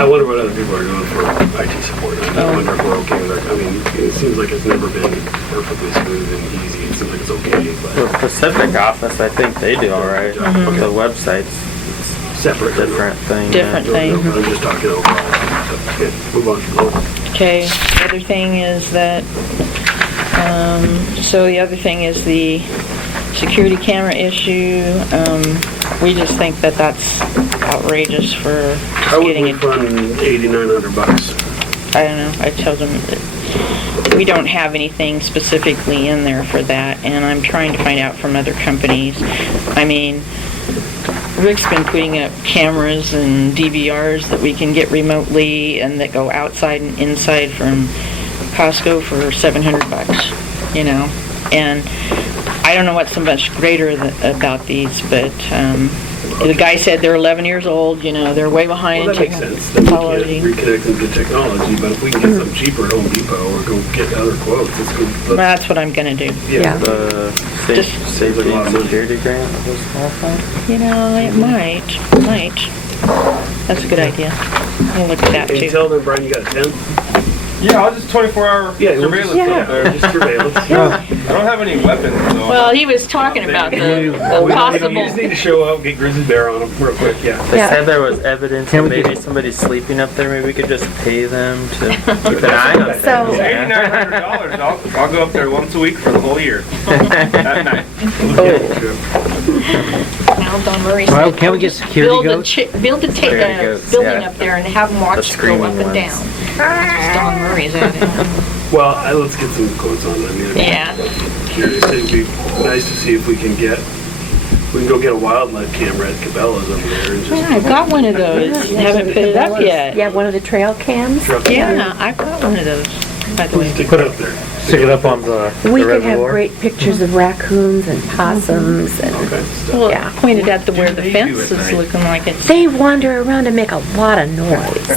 I wonder what other people are doing for IT support. I wonder if we're okay with our, I mean, it seems like it's never been perfectly smooth and easy. It seems like it's okay, The but Pacific office, I think they do all right. The website's separate. different thing. Different thing. I'm just talking overall. Okay, move on. Okay, the other thing is that, so the other thing is the security camera issue. We just think that that's outrageous for How just would getting we it. fund $8,900? I don't know, I told them that we don't have anything specifically in there for that, and I'm trying to find out from other companies. I mean, Rick's been putting up cameras and DVRs that we can get remotely and that go outside and inside from Costco for $700, you know? And I don't know what's so much greater about these, but the guy said they're 11 years old, you know, they're way behind Well, in that makes sense. Then we technology. can't reconnect them to technology, but if we can get some cheaper at Home Depot or go get other quotes, it's good. Well, that's what I'm gonna do. Yeah. The Just- safety and security grant was qualified? You know, it might. That's a good idea. I'll look at that Can you too. tell them, Brian, you got a 10? Yeah, I'll just 24-hour Yeah, we'll surveillance just- up there. Just surveillance. I don't have any weapons, though. Well, he was talking about the We possible, just need to show up, get grizzly bear on them real quick, yeah. They Yeah. said there was evidence Can that we maybe somebody's sleeping up there. Maybe we could just pay them to keep an eye on them. So- It's $8,900. I'll go up there once a week for the whole year. At night. now Don Murray Well, said, can't we get security goats? build a Security goats, building yeah. up there and have them watch The it go up screaming and down. Don Murray's at it. Well, let's get some quotes on that. I mean, Yeah. I'm curious. It'd be nice to see if we can go get a wildlife camera at Cabela's over there and just. Yeah, I've got one of those. Haven't put it up yet. Yeah, one of the trail cams. Yeah, I've got one of those, by the way. Stick Put it it- up there. Stick it up on the We could have reservoir. great pictures of raccoons and possums and, Okay. Well, Yeah. pointed at where the fence is looking like it's. they wander around and make a lot of noise.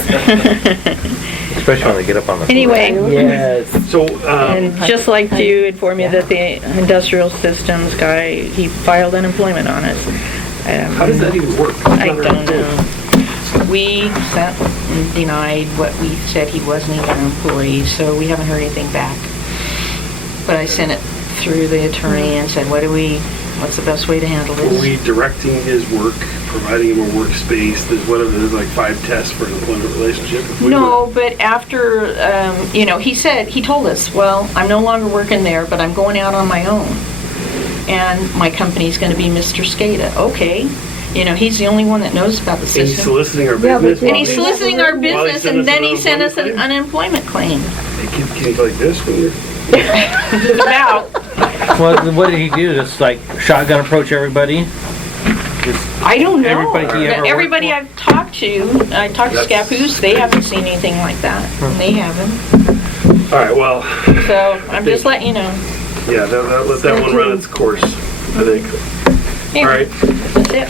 Especially when they get up on the. Anyway. Yes. So, And just like to inform you that the industrial systems guy, he filed unemployment on us. how does that even work? I don't know. We sent and denied what we said he wasn't even an employee, so we haven't heard anything back. But I sent it through the attorney and said, what's the best way to handle Were this? we directing his work, providing him a workspace, there's like 5 tests for an employment relationship? If we No, but after, he told us, well, I'm no longer working there, but I'm going out on my own. And my company's gonna be Mr. Skata. Okay. You know, he's the only one that knows about the And he's system. soliciting our Yeah, but business? then- And he's soliciting our business, sent and us then an he sent us an unemployment unemployment claim. Can you go like this when you're? Just about. Well, what did he do? Just like shotgun approach everybody? I don't know. Everybody he ever worked Everybody for? I've talked to, I talked to Scappoose, they haven't seen anything like that. And they haven't. All right, well, So I'm just letting you know. yeah, let that one run its course, I think. Yeah, All right, That's it.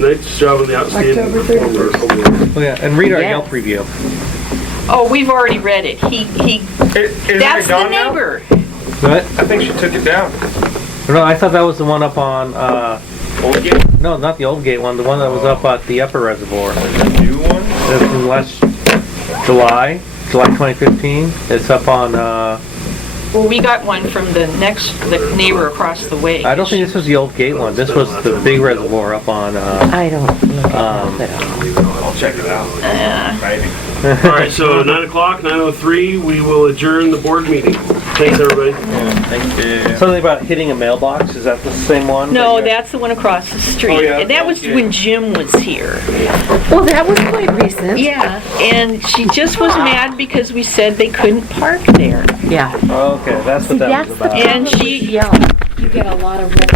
nice job on the outstanding October performer. Oh yeah, and read our Yeah. Yelp review. Oh, we've already read it. That's the neighbor. What? I think she took it down. No, I thought that was the one up on, Old gate? no, not the old gate one, the one that was up at the upper reservoir. The new one? That's from last July 2015. It's up on, Well, we got one from the neighbor across the way. I don't think this was the old gate one. This was the big reservoir up on, I don't look at that at all. I'll check it out. Maybe. All right, so 9 o'clock, 9:03, we will adjourn the board meeting. Thanks, everybody. Thank you. Something about hitting a mailbox, is that the same one? No, that's the one across the street. Oh, yeah, And that was okay. when Jim was here. Well, that was quite recent. Yeah, and she just was mad because we said they couldn't park there. Yeah. Okay, that's what that was That's the about. And problem she- with yelling. You get a lot of